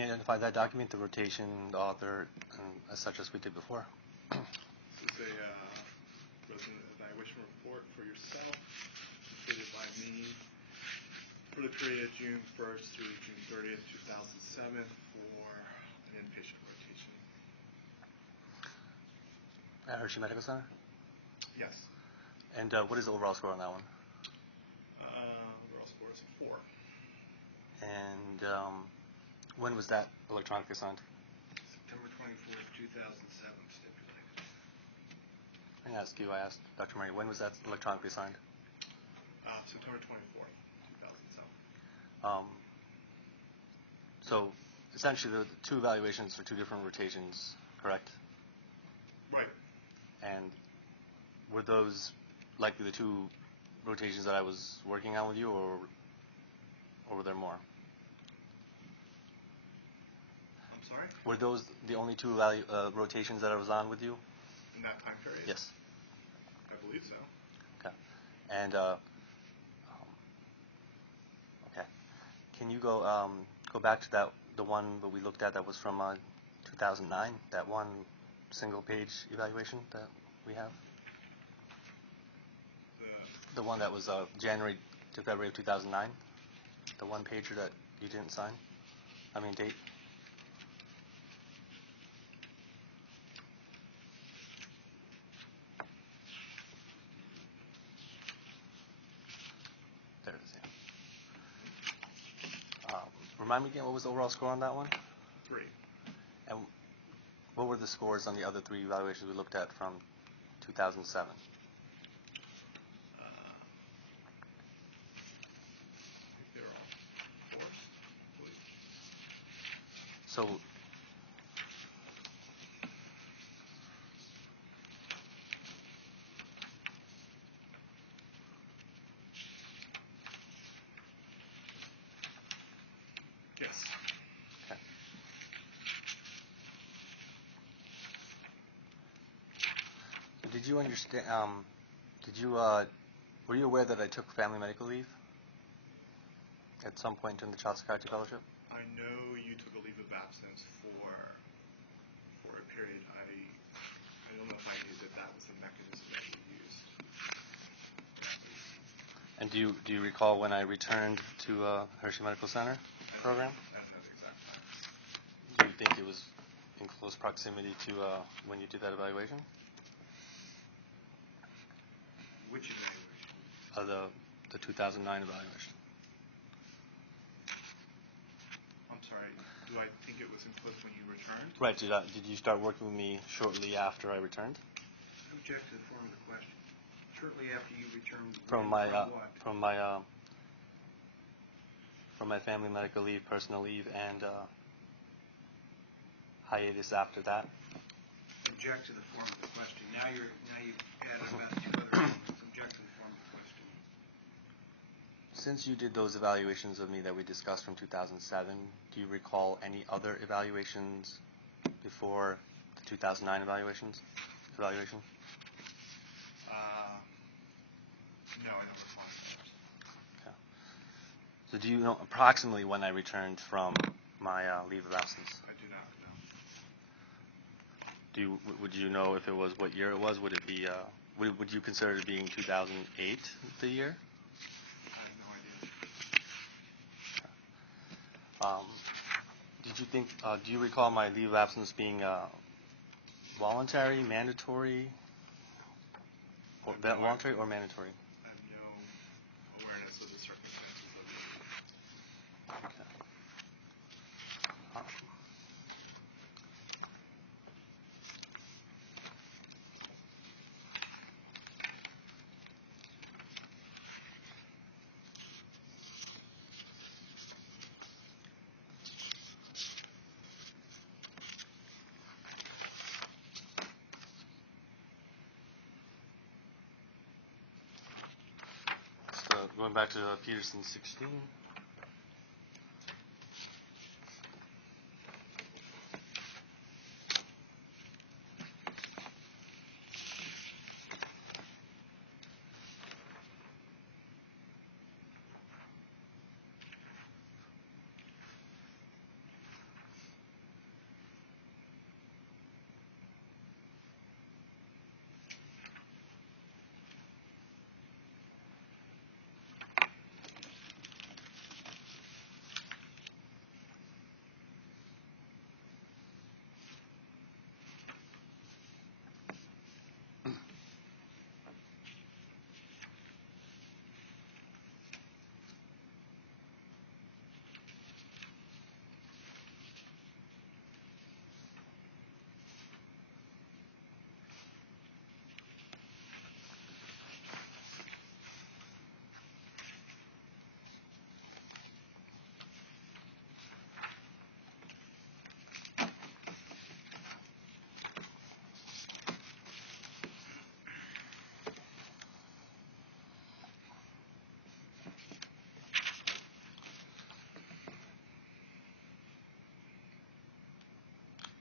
you identify that document, the rotation, the author, and as such as we did before? This is a resident evaluation report for yourself, completed by me for the period of June 1st through June 30th, 2007 for an inpatient rotation. At Hershey Medical Center? Yes. And what is the overall score on that one? Overall score is a 4. And when was that electronically signed? September 24th, 2007 stipulated. I asked you, I asked Dr. Murray, when was that electronically signed? September 24th, 2007. So essentially the two evaluations for two different rotations, correct? Right. And were those likely the two rotations that I was working on with you, or were there more? I'm sorry? Were those the only two rotations that I was on with you? In that time period? Yes. I believe so. Okay. And okay. Can you go back to the one that we looked at that was from 2009? That one single page evaluation that we have? The one that was January to February of 2009? The one pager that you didn't sign? I mean, date? There it is, yeah. Remind me again, what was the overall score on that one? 3. And what were the scores on the other three evaluations we looked at from 2007? I think they're all 4s, I believe. So, Yes. okay. Did you understand? Were you aware that I took family medical leave at some point during the Child Psychiatry Fellowship? I know you took a leave of absence for a period. I don't know if I knew that was the mechanism that you used. And do you recall when I returned to Hershey Medical Center program? I don't know the exact time. Do you think it was in close proximity to when you did that evaluation? Which evaluation? The 2009 evaluation. I'm sorry. Do I think it was in close when you returned? Right. Did you start working with me shortly after I returned? Object to the form of the question. Shortly after you returned From what? From my family medical leave, personal leave, and hiatus after that. Object to the form of the question. Now you've added about 2 other elements. Object to the form of the question. Since you did those evaluations of me that we discussed from 2007, do you recall any other evaluations before the 2009 evaluation? No, I don't recall. Okay. So do you know approximately when I returned from my leave of absence? I do not know. Would you know if it was what year it was? Would it be? Would you consider it being 2008 the year? I have no idea. Did you think? Do you recall my leave of absence being voluntary, mandatory, or voluntary or mandatory? I have no awareness of the circumstances of the Okay. Going back to Peterson 16.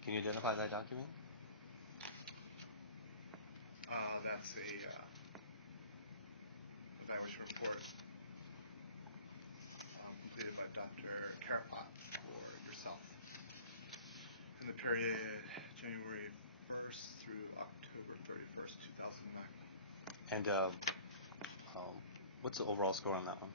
Can you identify that document? That's a evaluation report completed by Dr. Karapot for yourself in the period January 1st through October 31st, 2009. And what's the overall score on that one?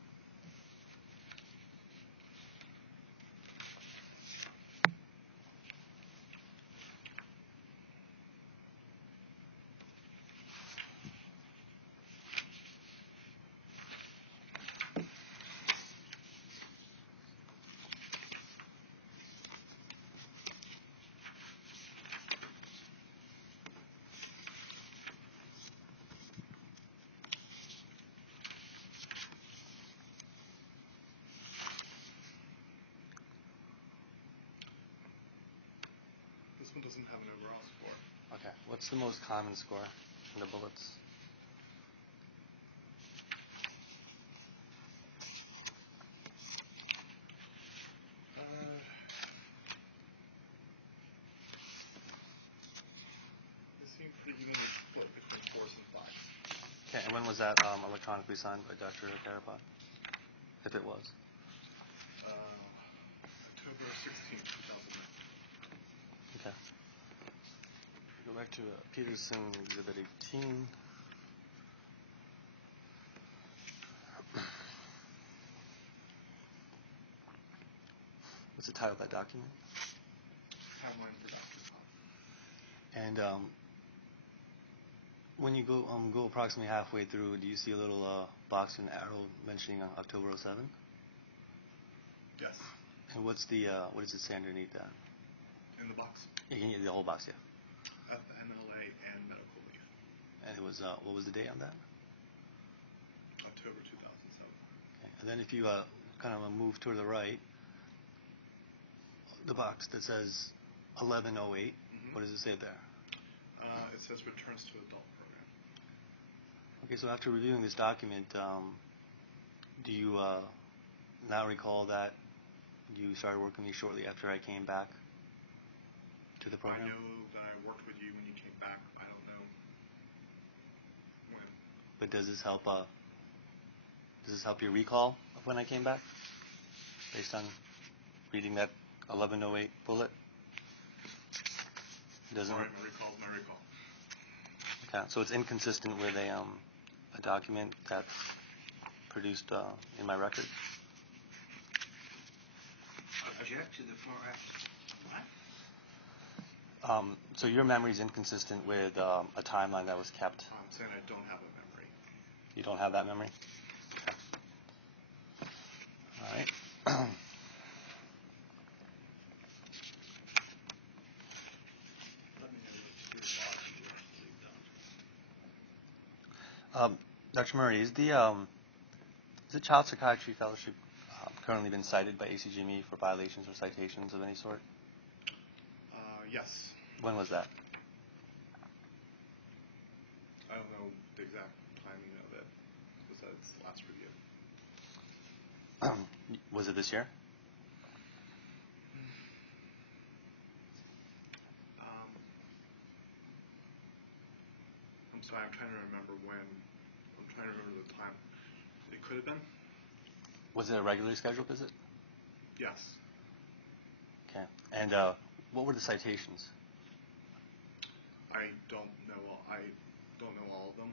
This one doesn't have an overall score. Okay. What's the most common score in the bullets? They seem pretty evenly split between 4s and 5s. Okay. And when was that electronically signed by Dr. Karapot? If it was. October 16th, 2009. Okay. Go back to Peterson Exhibit 18. What's the title of that document? Timeline for Dr. Pop. And when you go approximately halfway through, do you see a little box and arrow mentioning October 07? Yes. And what does it say underneath that? In the box. You can get the whole box, yeah. FMLA and medical leave. And it was what was the date on that? October 2007. Okay. And then if you kind of move to the right, the box that says 1108, what does it say there? It says returns to adult program. Okay, so after reviewing this document, do you not recall that you started working with me shortly after I came back to the program? I know that I worked with you when you came back. I don't know when. But does this help your recall of when I came back? Based on reading that 1108 bullet? Doesn't. Sorry, my recall is my recall. Okay, so it's inconsistent with a document that's produced in my record? Object to the floor. What? So your memory is inconsistent with a timeline that was kept. I'm saying I don't have a memory. You don't have that memory? Okay. All right. Dr. Murray, is the Child Psychiatry Fellowship currently been cited by ACGME for violations or citations of any sort? Yes. When was that? I don't know the exact timing of it. It was its last review. Was it this year? I'm sorry, I'm trying to remember when. I'm trying to remember the time. It could have been. Was it a regularly scheduled visit? Yes. Okay. And what were the citations? I don't know all of them.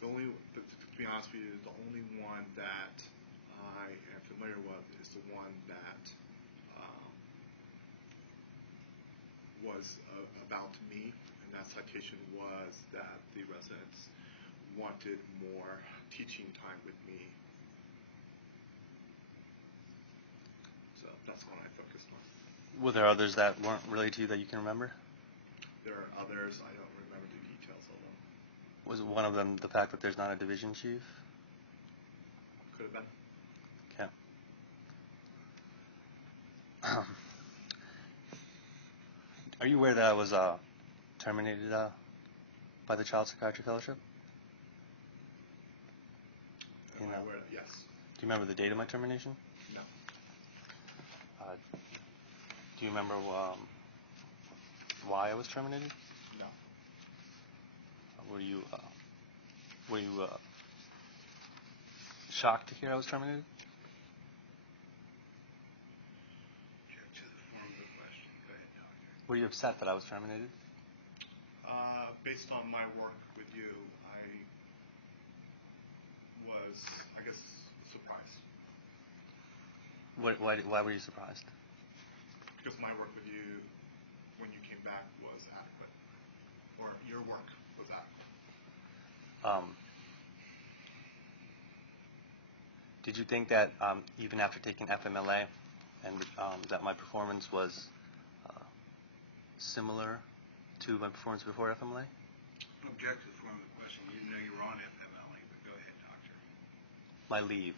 To be honest with you, the only one that I am familiar with is the one that was about me, and that citation was that the residents wanted more teaching time with me. So that's the one I focused on. Were there others that weren't related to you that you can remember? There are others. I don't remember the details of them. Was one of them the fact that there's not a division chief? Could have been. Okay. Are you aware that I was terminated by the Child Psychiatry Fellowship? Am I aware Yes. Do you remember the date of my termination? No. Do you remember why I was terminated? No. Were you shocked to hear I was terminated? Object to the form of the question. Go ahead, Doctor. Were you upset that I was terminated? Based on my work with you, I was, I guess, surprised. Why were you surprised? Because my work with you, when you came back, was adequate. Or your work was adequate. Did you think that even after taking FMLA, and that my performance was similar to my performance before FMLA? Object to the form of the question. You didn't know you were on FMLA, but go ahead, Doctor. My leave.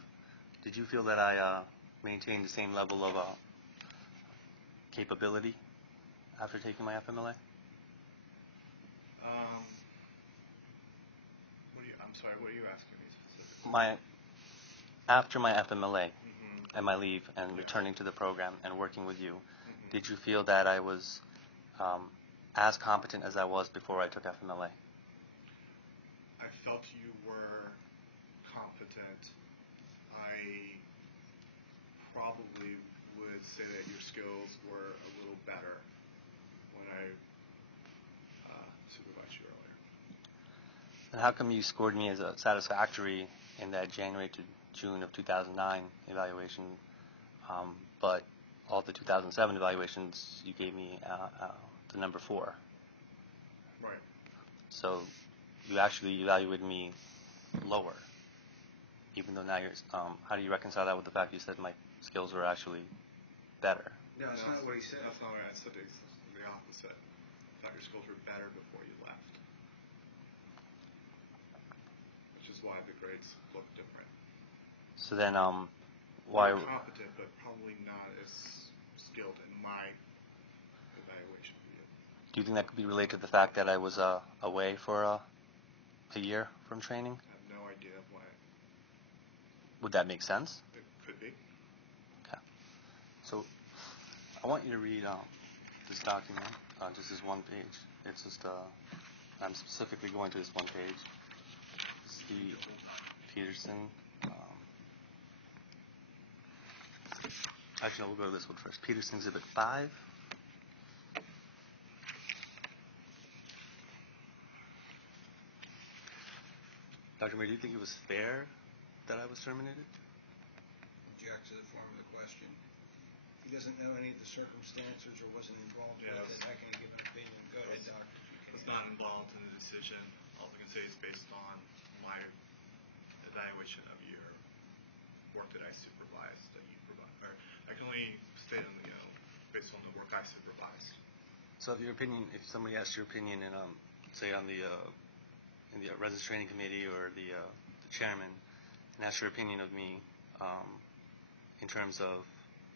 Did you feel that I maintained the same level of capability after taking my FMLA? I'm sorry, what are you asking me specifically? After my FMLA and my leave and returning to the program and working with you, did you feel that I was as competent as I was before I took FMLA? I felt you were competent. I probably would say that your skills were a little better when I supervised you earlier. And how come you scored me as a satisfactory in that January to June of 2009 evaluation, but all the 2007 evaluations you gave me the number 4? Right. So you actually evaluated me lower, even though now you're. How do you reconcile that with the fact you said my skills were actually better? No, that's not what he said. That's not what I said. The opposite. I thought your skills were better before you left, which is why the grades look different. So then, why? You're competent, but probably not as skilled in my evaluation of you. Do you think that could be related to the fact that I was away for a year from training? I have no idea why. Would that make sense? It could be. Okay. So I want you to read this document. Just this one page. It's just I'm specifically going to this one page. It's the Peterson. Actually, no, we'll go to this one first. Peterson Exhibit 5. Dr. Mayer, do you think it was fair that I was terminated? Object to the form of the question. He doesn't know any of the circumstances or wasn't involved with it. How can he give an opinion? Go ahead, Doctor. I was not involved in the decision. All I can say is based on my evaluation of your work that I supervised, that you provide. Or I can only state on based on the work I supervised. So, if somebody asked your opinion, in say on the in the residence training committee or the chairman, and asked your opinion of me, in terms of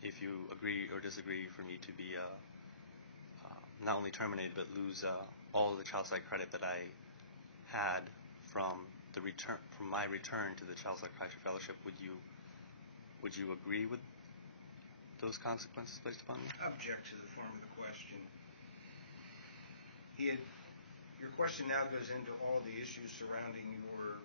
if you agree or disagree for me to be not only terminated but lose all of the child psych credit that I had from my return to the Child Psychiatry Fellowship, would you agree with those consequences placed upon me? Object to the form of the question. Your question now goes into all the issues surrounding your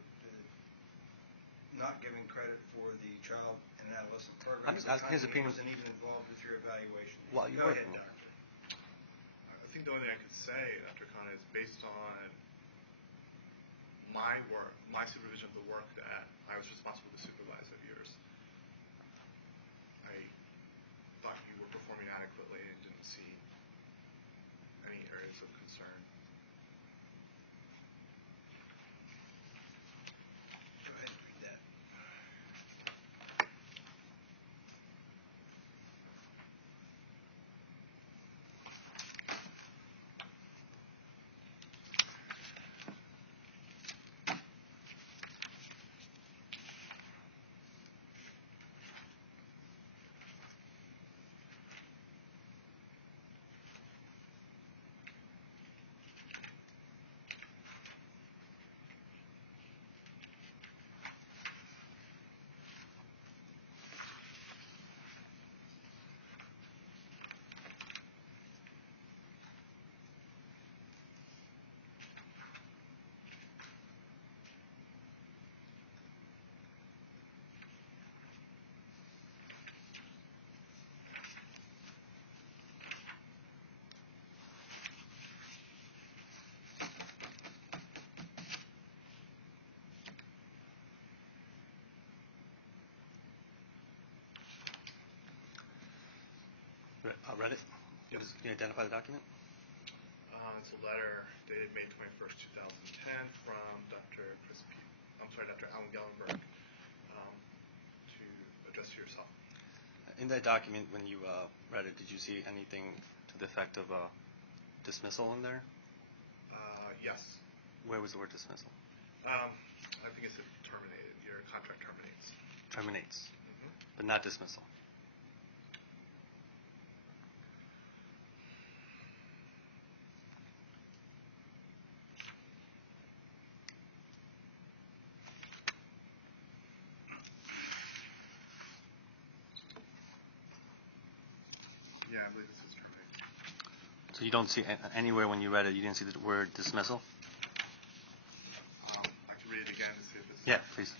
not giving credit for the child and adolescent program. I'm just asking his opinion. He wasn't even involved with your evaluation. Well, you Go were. ahead, Doctor. I think the only thing I could say, Dr. Khan, is based on my work, my supervision of the work that I was responsible to supervise of yours, I thought you were performing adequately and didn't see any areas of concern. Go ahead and read that. read it? Yes. Can you identify the document? It's a letter dated May 21st, 2010 from Dr. Alan Gellenberg to address to yourself. In that document, when you read it, did you see anything to the effect of dismissal in there? Yes. Where was the word dismissal? I think it said terminated. Your contract terminates. Terminates, Mm-hmm. but not dismissal. Yeah, I believe this is terminated. So you don't see anywhere when you read it, you didn't see the word dismissal? I can read it again to see if it's... Yeah, please.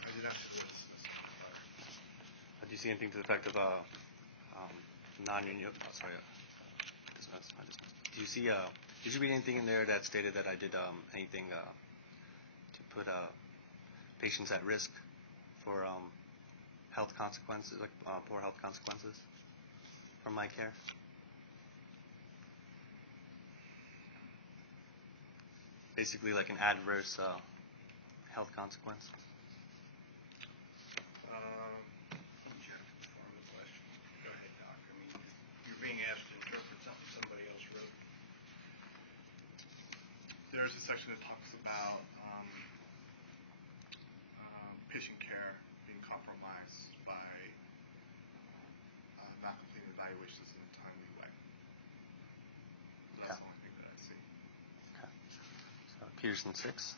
I did not see this. Do you see anything to the effect of non-union? Oh, sorry, dismiss. Do you see? Did you read anything in there that stated that I did anything to put patients at risk for health consequences, like poor health consequences from my care? Basically, like an adverse health consequence. Objective form of question. Go ahead, Doctor. I mean, you're being asked to interpret something somebody else wrote. There's a section that talks about patient care being compromised by not completing evaluations in a timely way. So that's the only thing that I see. Okay. So Peterson 6.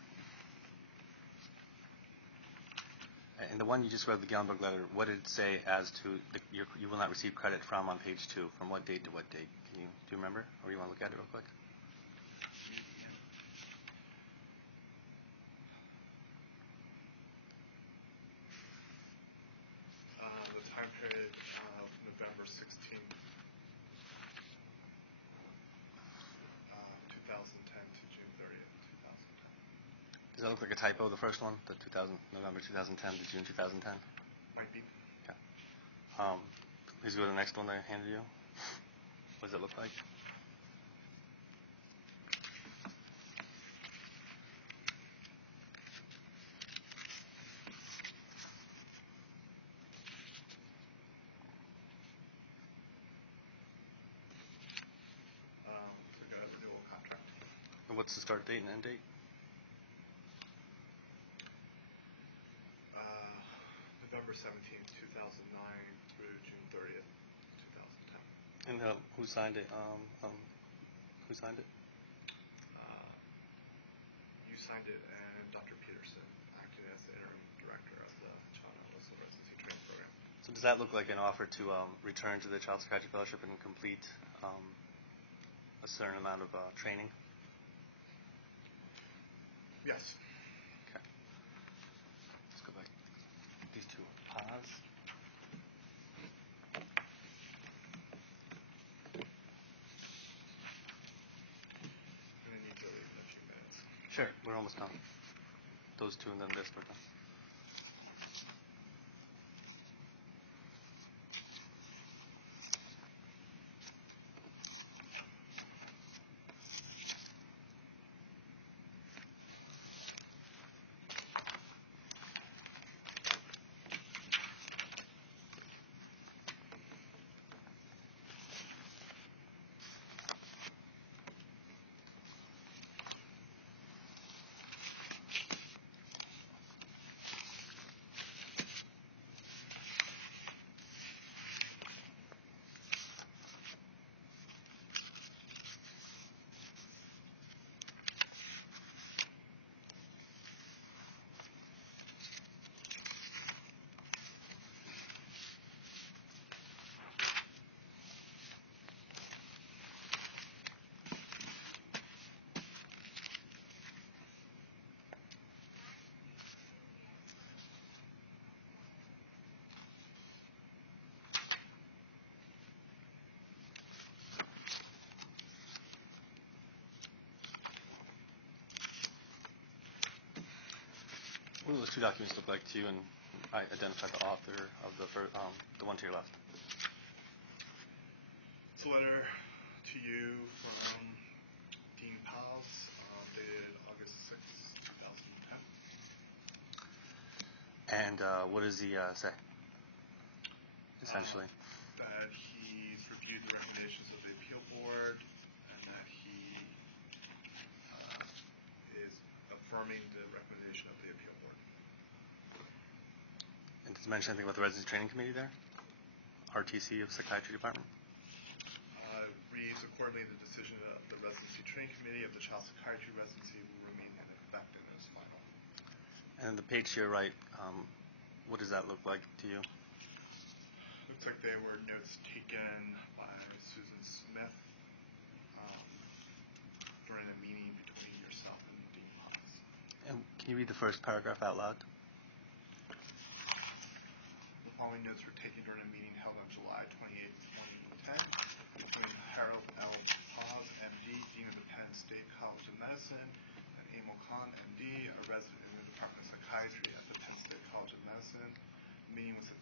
And the one you just read, the Gellenberg letter, what did it say as to you will not receive credit from on page 2? From what date to what date? Do you remember? Or you want to look at it real quick? The time period of November 16th, 2010 to June 30th, 2010. Does that look like a typo, the first one? The November 2010 to June 2010? Might be. Okay. Please go to the next one that I handed you. What does it look like? Looks like a renewal contract. And what's the start date and end date? November 17th, 2009 through June 30th, 2010. And who signed it? Who signed it? You signed it, and Dr. Peterson acted as the interim director of the Child Adolescent Residency Training Program. So does that look like an offer to return to the Child Psychiatry Fellowship and complete a certain amount of training? Yes. Okay. Let's go back. These two pause. And then you go in a few minutes. Sure, we're almost done. Those two and then this, we're done. What do those two documents look like to you, and I identified the author of the one to your left? It's a letter to you from Dean Paz, dated August 6, 2010. And what does he say, essentially? That he's reviewed the recommendations of the appeal board, and that he is affirming the recommendation of the appeal board. And does it mention anything about the Residency Training Committee there? RTC of Psychiatry Department? Reads accordingly, the decision of the Residency Training Committee of the Child Psychiatry Residency will remain in effect and is final. And the page to your right, what does that look like to you? Looks like they were notes taken by Susan Smith during a meeting between yourself and Dean Paz. And can you read the first paragraph out loud? The following notes were taken during a meeting held on July 28, 2010 between Harold L. Paz, M.D., Dean of the Penn State College of Medicine, and Emil Khan, M.D., a resident in the Department of Psychiatry at the Penn State College of Medicine. The meeting was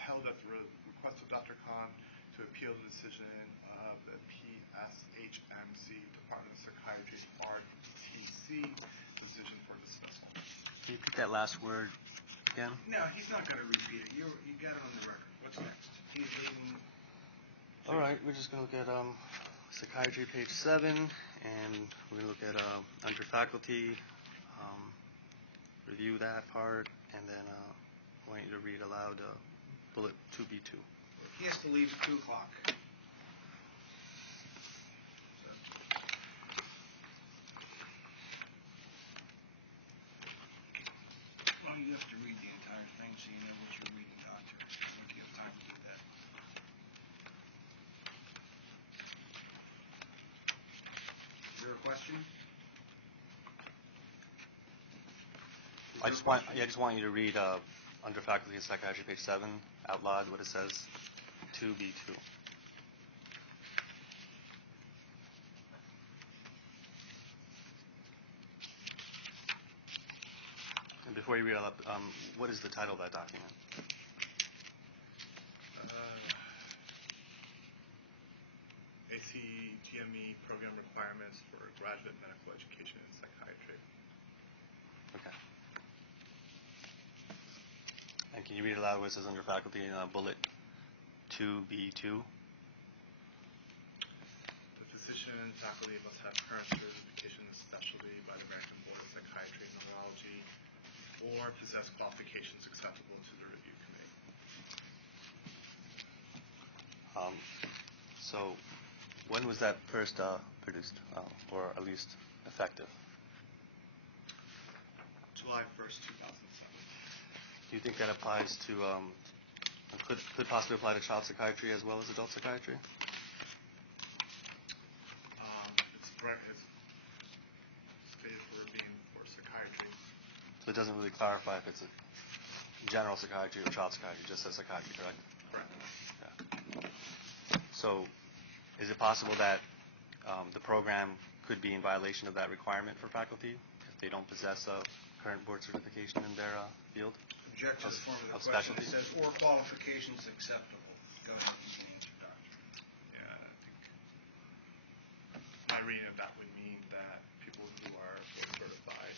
held at the request of Dr. Khan to appeal the decision of the PSHMC Department of Psychiatry RTC decision for dismissal. Can you repeat that last word again? No, he's not going to repeat it. You got it on the record. What's next? He's leaving. All right, we're just going to look at Psychiatry, page 7, and we're going to look at under faculty, review that part, and then I want you to read aloud bullet 2B2. He has to leave at 2 o'clock. Well, you have to read the entire thing so you know what you're reading onto. If you have time to do that. Is there a question? I just want you to read under faculty and psychiatry, page 7, out loud what it says, 2B2. And before you read it up, what is the title of that document? ACGME Program Requirements for Graduate Medical Education in Psychiatry. Okay. And can you read aloud what it says under faculty in bullet 2B2? The physician and faculty must have current certification in specialty by the American Board of Psychiatry and Neurology or possess qualifications acceptable to the review committee. So when was that first produced, or at least effective? July 1st, 2007. Do you think that applies to, could possibly apply to child psychiatry as well as adult psychiatry? It's correct. It's stated for review for psychiatry. So it doesn't really clarify if it's a general psychiatry or child psychiatry, just says psychiatry, correct? Correct. Yeah. So is it possible that the program could be in violation of that requirement for faculty if they don't possess a current board certification in their field? Object to the form of the Of question. specialty? It says, or qualifications acceptable. Go ahead and answer, Doctor. Yeah, I think my reading of that would mean that people who are board certified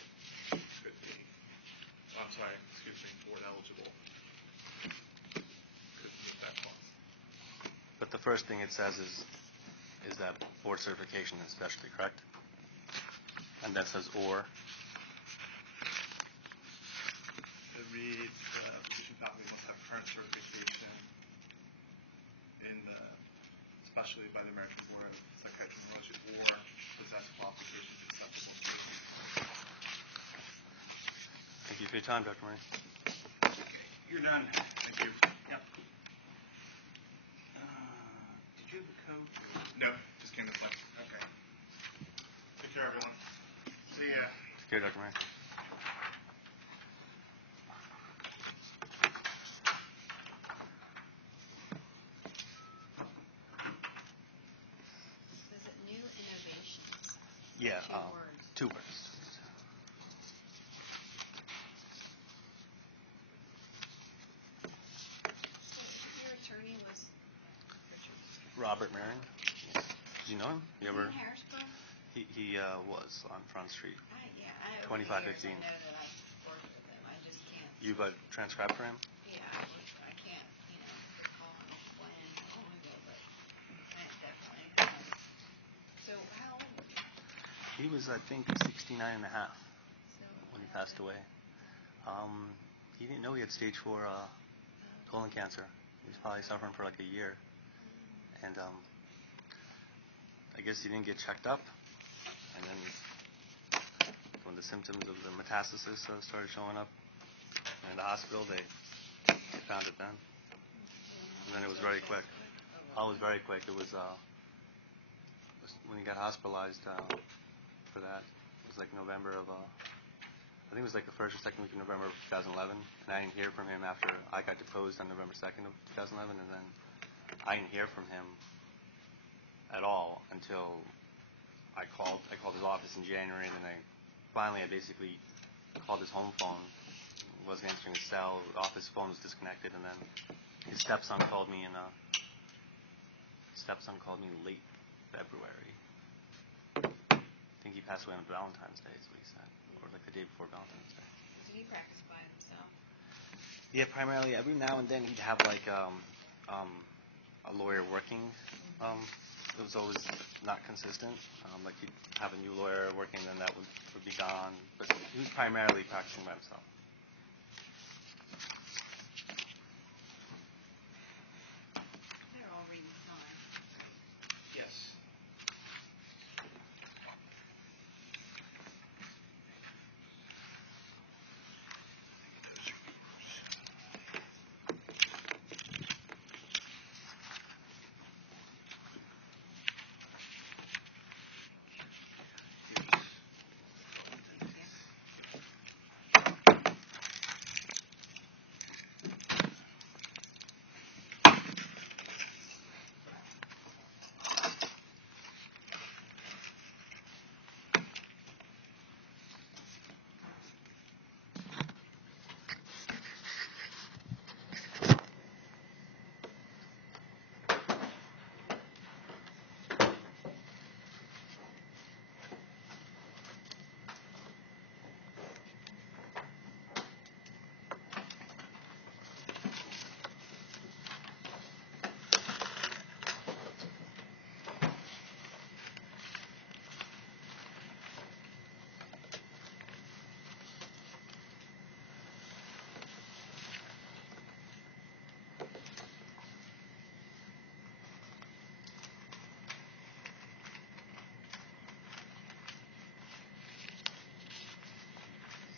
could be, board eligible could meet that clause. But the first thing it says is that board certification in specialty, correct? And that says or. It reads, physician faculty must have current certification in especially by the American Board of Psychiatry and Neurology or possess qualifications acceptable to the Thank you for your time, Dr. Murray. Okay, you're done. Thank you. Yep. Did you have a code? No, just came this way. Okay. Take care, everyone. See ya. Take care, Dr. Murray. Is it new innovations? Yeah, 2 words. 2 words. Robert Marin. Did you know him? You ever? In Harrisburg? He was on Front Street. Over the 2515. years, I know that I've worked with him. I just can't. You transcribed for him? Yeah, I can't, call him when long ago, but I definitely. So how old were you? He was, I think, 69 and a half So when he passed away. He didn't know he had stage 4 colon cancer. He was probably suffering for like a year. And I guess he didn't get checked up. And then when the symptoms of the metastasis started showing up in the hospital, they found it then. And then it was very quick. Oh, it was very quick. It was when he got hospitalized for that. It was like November of, I think it was like the first or second week of November of 2011. And I didn't hear from him after I got deposed on November 2nd of 2011. And then I didn't hear from him at all until I called his office in January, and then I basically called his home phone. He wasn't answering his cell. The office phone was disconnected, and then his stepson called me late February. I think he passed away on Valentine's Day, is what he said, or like the day before Valentine's Day. Did he practice by himself? Yeah, primarily. Every now and then he'd have like a lawyer working. It was always not consistent. Like he'd have a new lawyer working, then that would be gone. But he was primarily practicing by himself. They're all reading fine. Yes.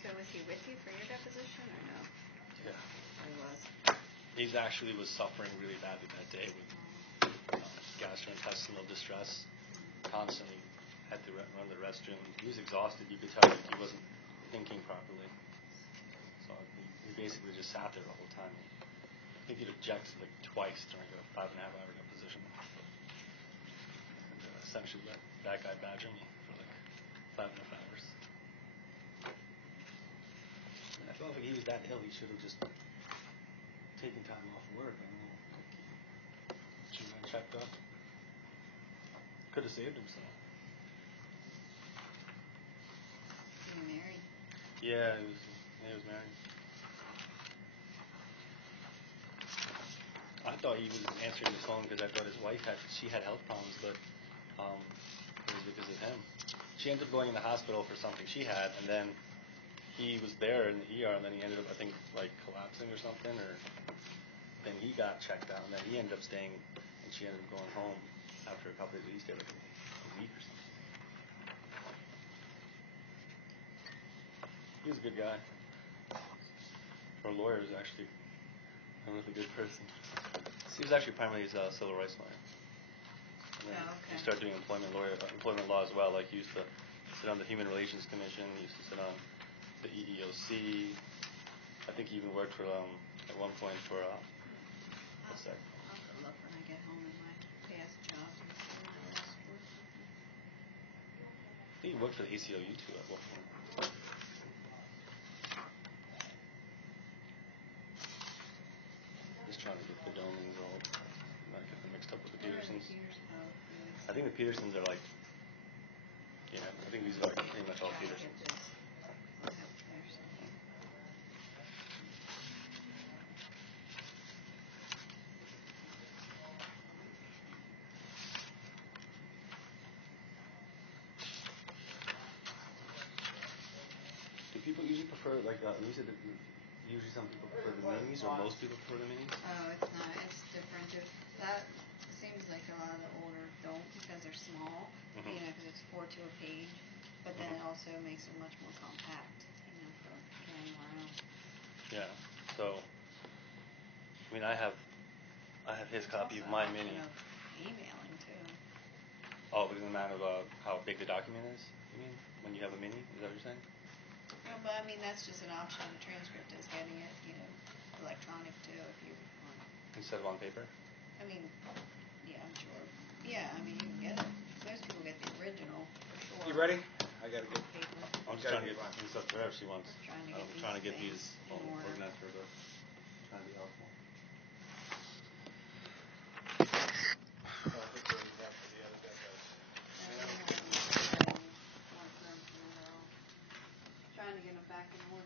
So was he with you for your deposition or no? Yeah. He was. He actually was suffering really badly that day with gastrointestinal distress. Constantly had to run the restroom. He was exhausted. You could tell that he wasn't thinking properly. So he basically just sat there the whole time. I think he'd objected like twice during a 5.5-hour deposition. And essentially let that guy badger me for like 5.5 hours. And I felt like he was that ill. He should have just taken time off work. I don't know. Should have been checked up. Could have saved himself. You were married? Yeah, he was married. I thought he was answering the phone because I thought his wife had health problems, but it was because of him. She ended up going in the hospital for something she had, and then he was there in the ER, and then he ended up, I think, like collapsing or something, or then he got checked out, and then he ended up staying, and she ended up going home after a couple of days, like a week or something. He was a good guy. For a lawyer, he was actually a really good person. He was actually primarily a civil rights lawyer. And then okay. he started doing employment law as well. Like he used to sit on the Human Relations Commission. He used to sit on the EEOC. I think he even worked for at one point for what's that? I'll have to look when I get home in my past jobs and see when I last worked with him. I think he worked for the ACLU too at one point. Just trying to get the domains all, not get them mixed up with the Petersons. think the Petersons are like, yeah, I think these are like pretty much all Petersons. Do people usually prefer, like, you said that usually some people prefer the minis, or most people prefer the minis? Oh, it's not. It's different. That seems like a lot of the older don't because they're small, Mhm. you know, because it's 4 to a page. But then it also makes them much more compact, you know, for carrying around. Yeah. So, I mean, I have his It's copy also of my an option mini. of emailing too. Oh, but it doesn't matter how big the document is. You mean when you have a mini? Is that what you're saying? No, but I mean that's just an option. The transcript is getting it, you know, electronic too if you want. Instead of on paper? I mean, yeah, I'm sure. Yeah, I mean you can get it. Most people get the original for sure. You ready? I gotta get. Paper. I'm just trying to get this up to her if she wants. Trying to get these these all in order. organized for her. Trying to be helpful. Trying to get them back in order.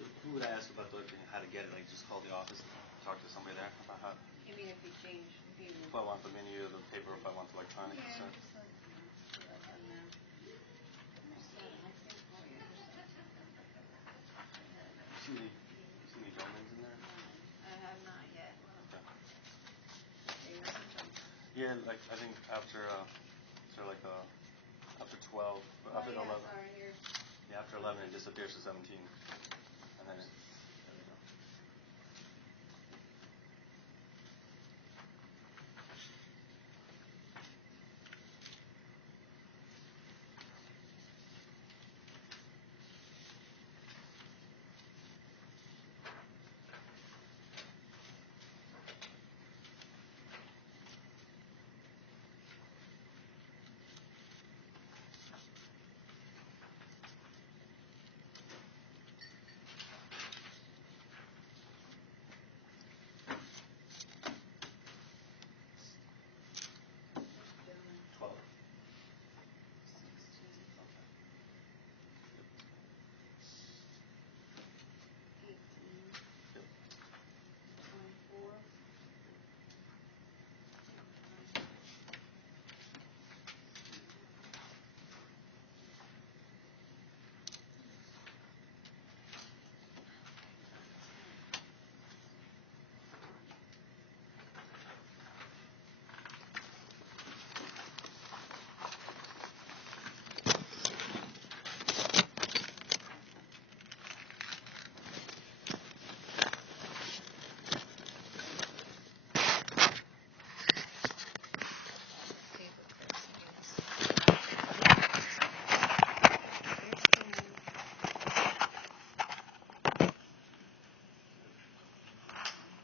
So who would I ask about how to get it? Like just call the office and talk to somebody there about how. I mean, if you change, If I want the menu or the paper, if I want the electronic. yeah, So. just let them know. I think all your You see any gentlemen in there? I have not yet. Okay. Yeah, Yeah, like I think after sort of like after 12, or after 11. Sorry, here. Yeah, after 11 it disappears to 17, and then there we go.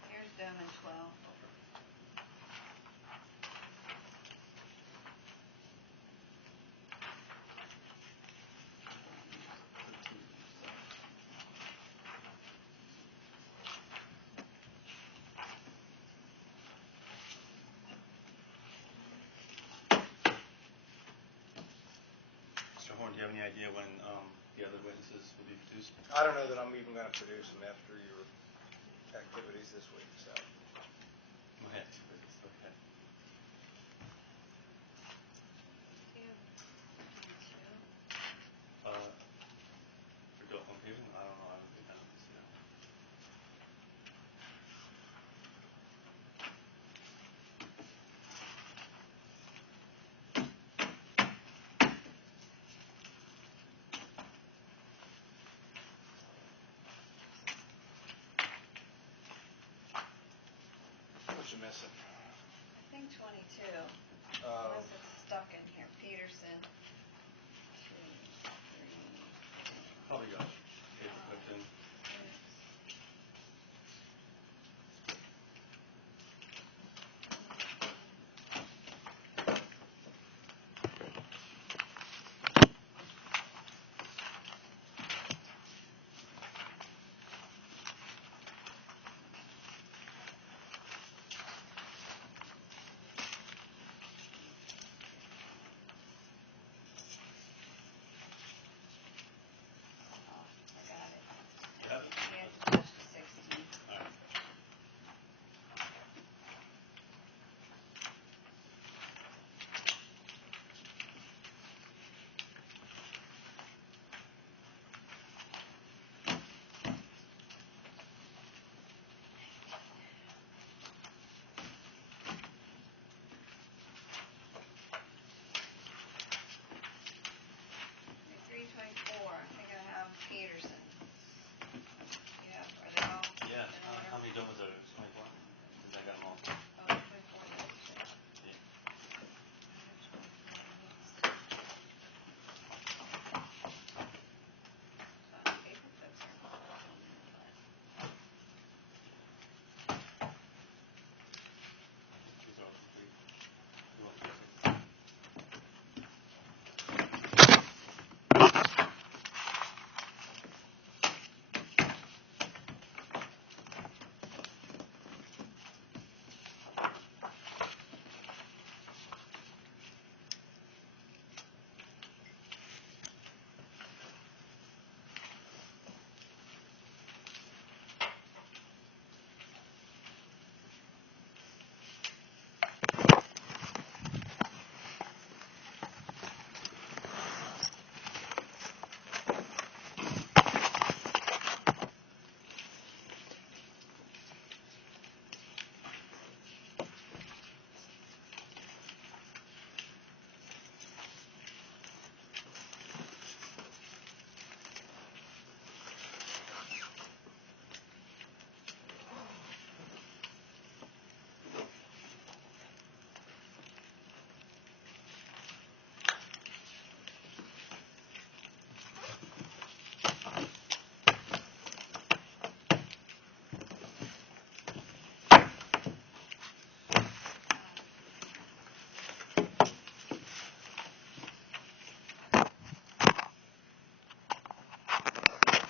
Here's Bowman 12. Mr. Horn, do you have any idea when the other witnesses will be produced? I don't know that I'm even going to produce them after your activities this week, so. Okay. Okay. missing? I think 22, unless it's stuck in here. Peterson, 2, 3. Probably got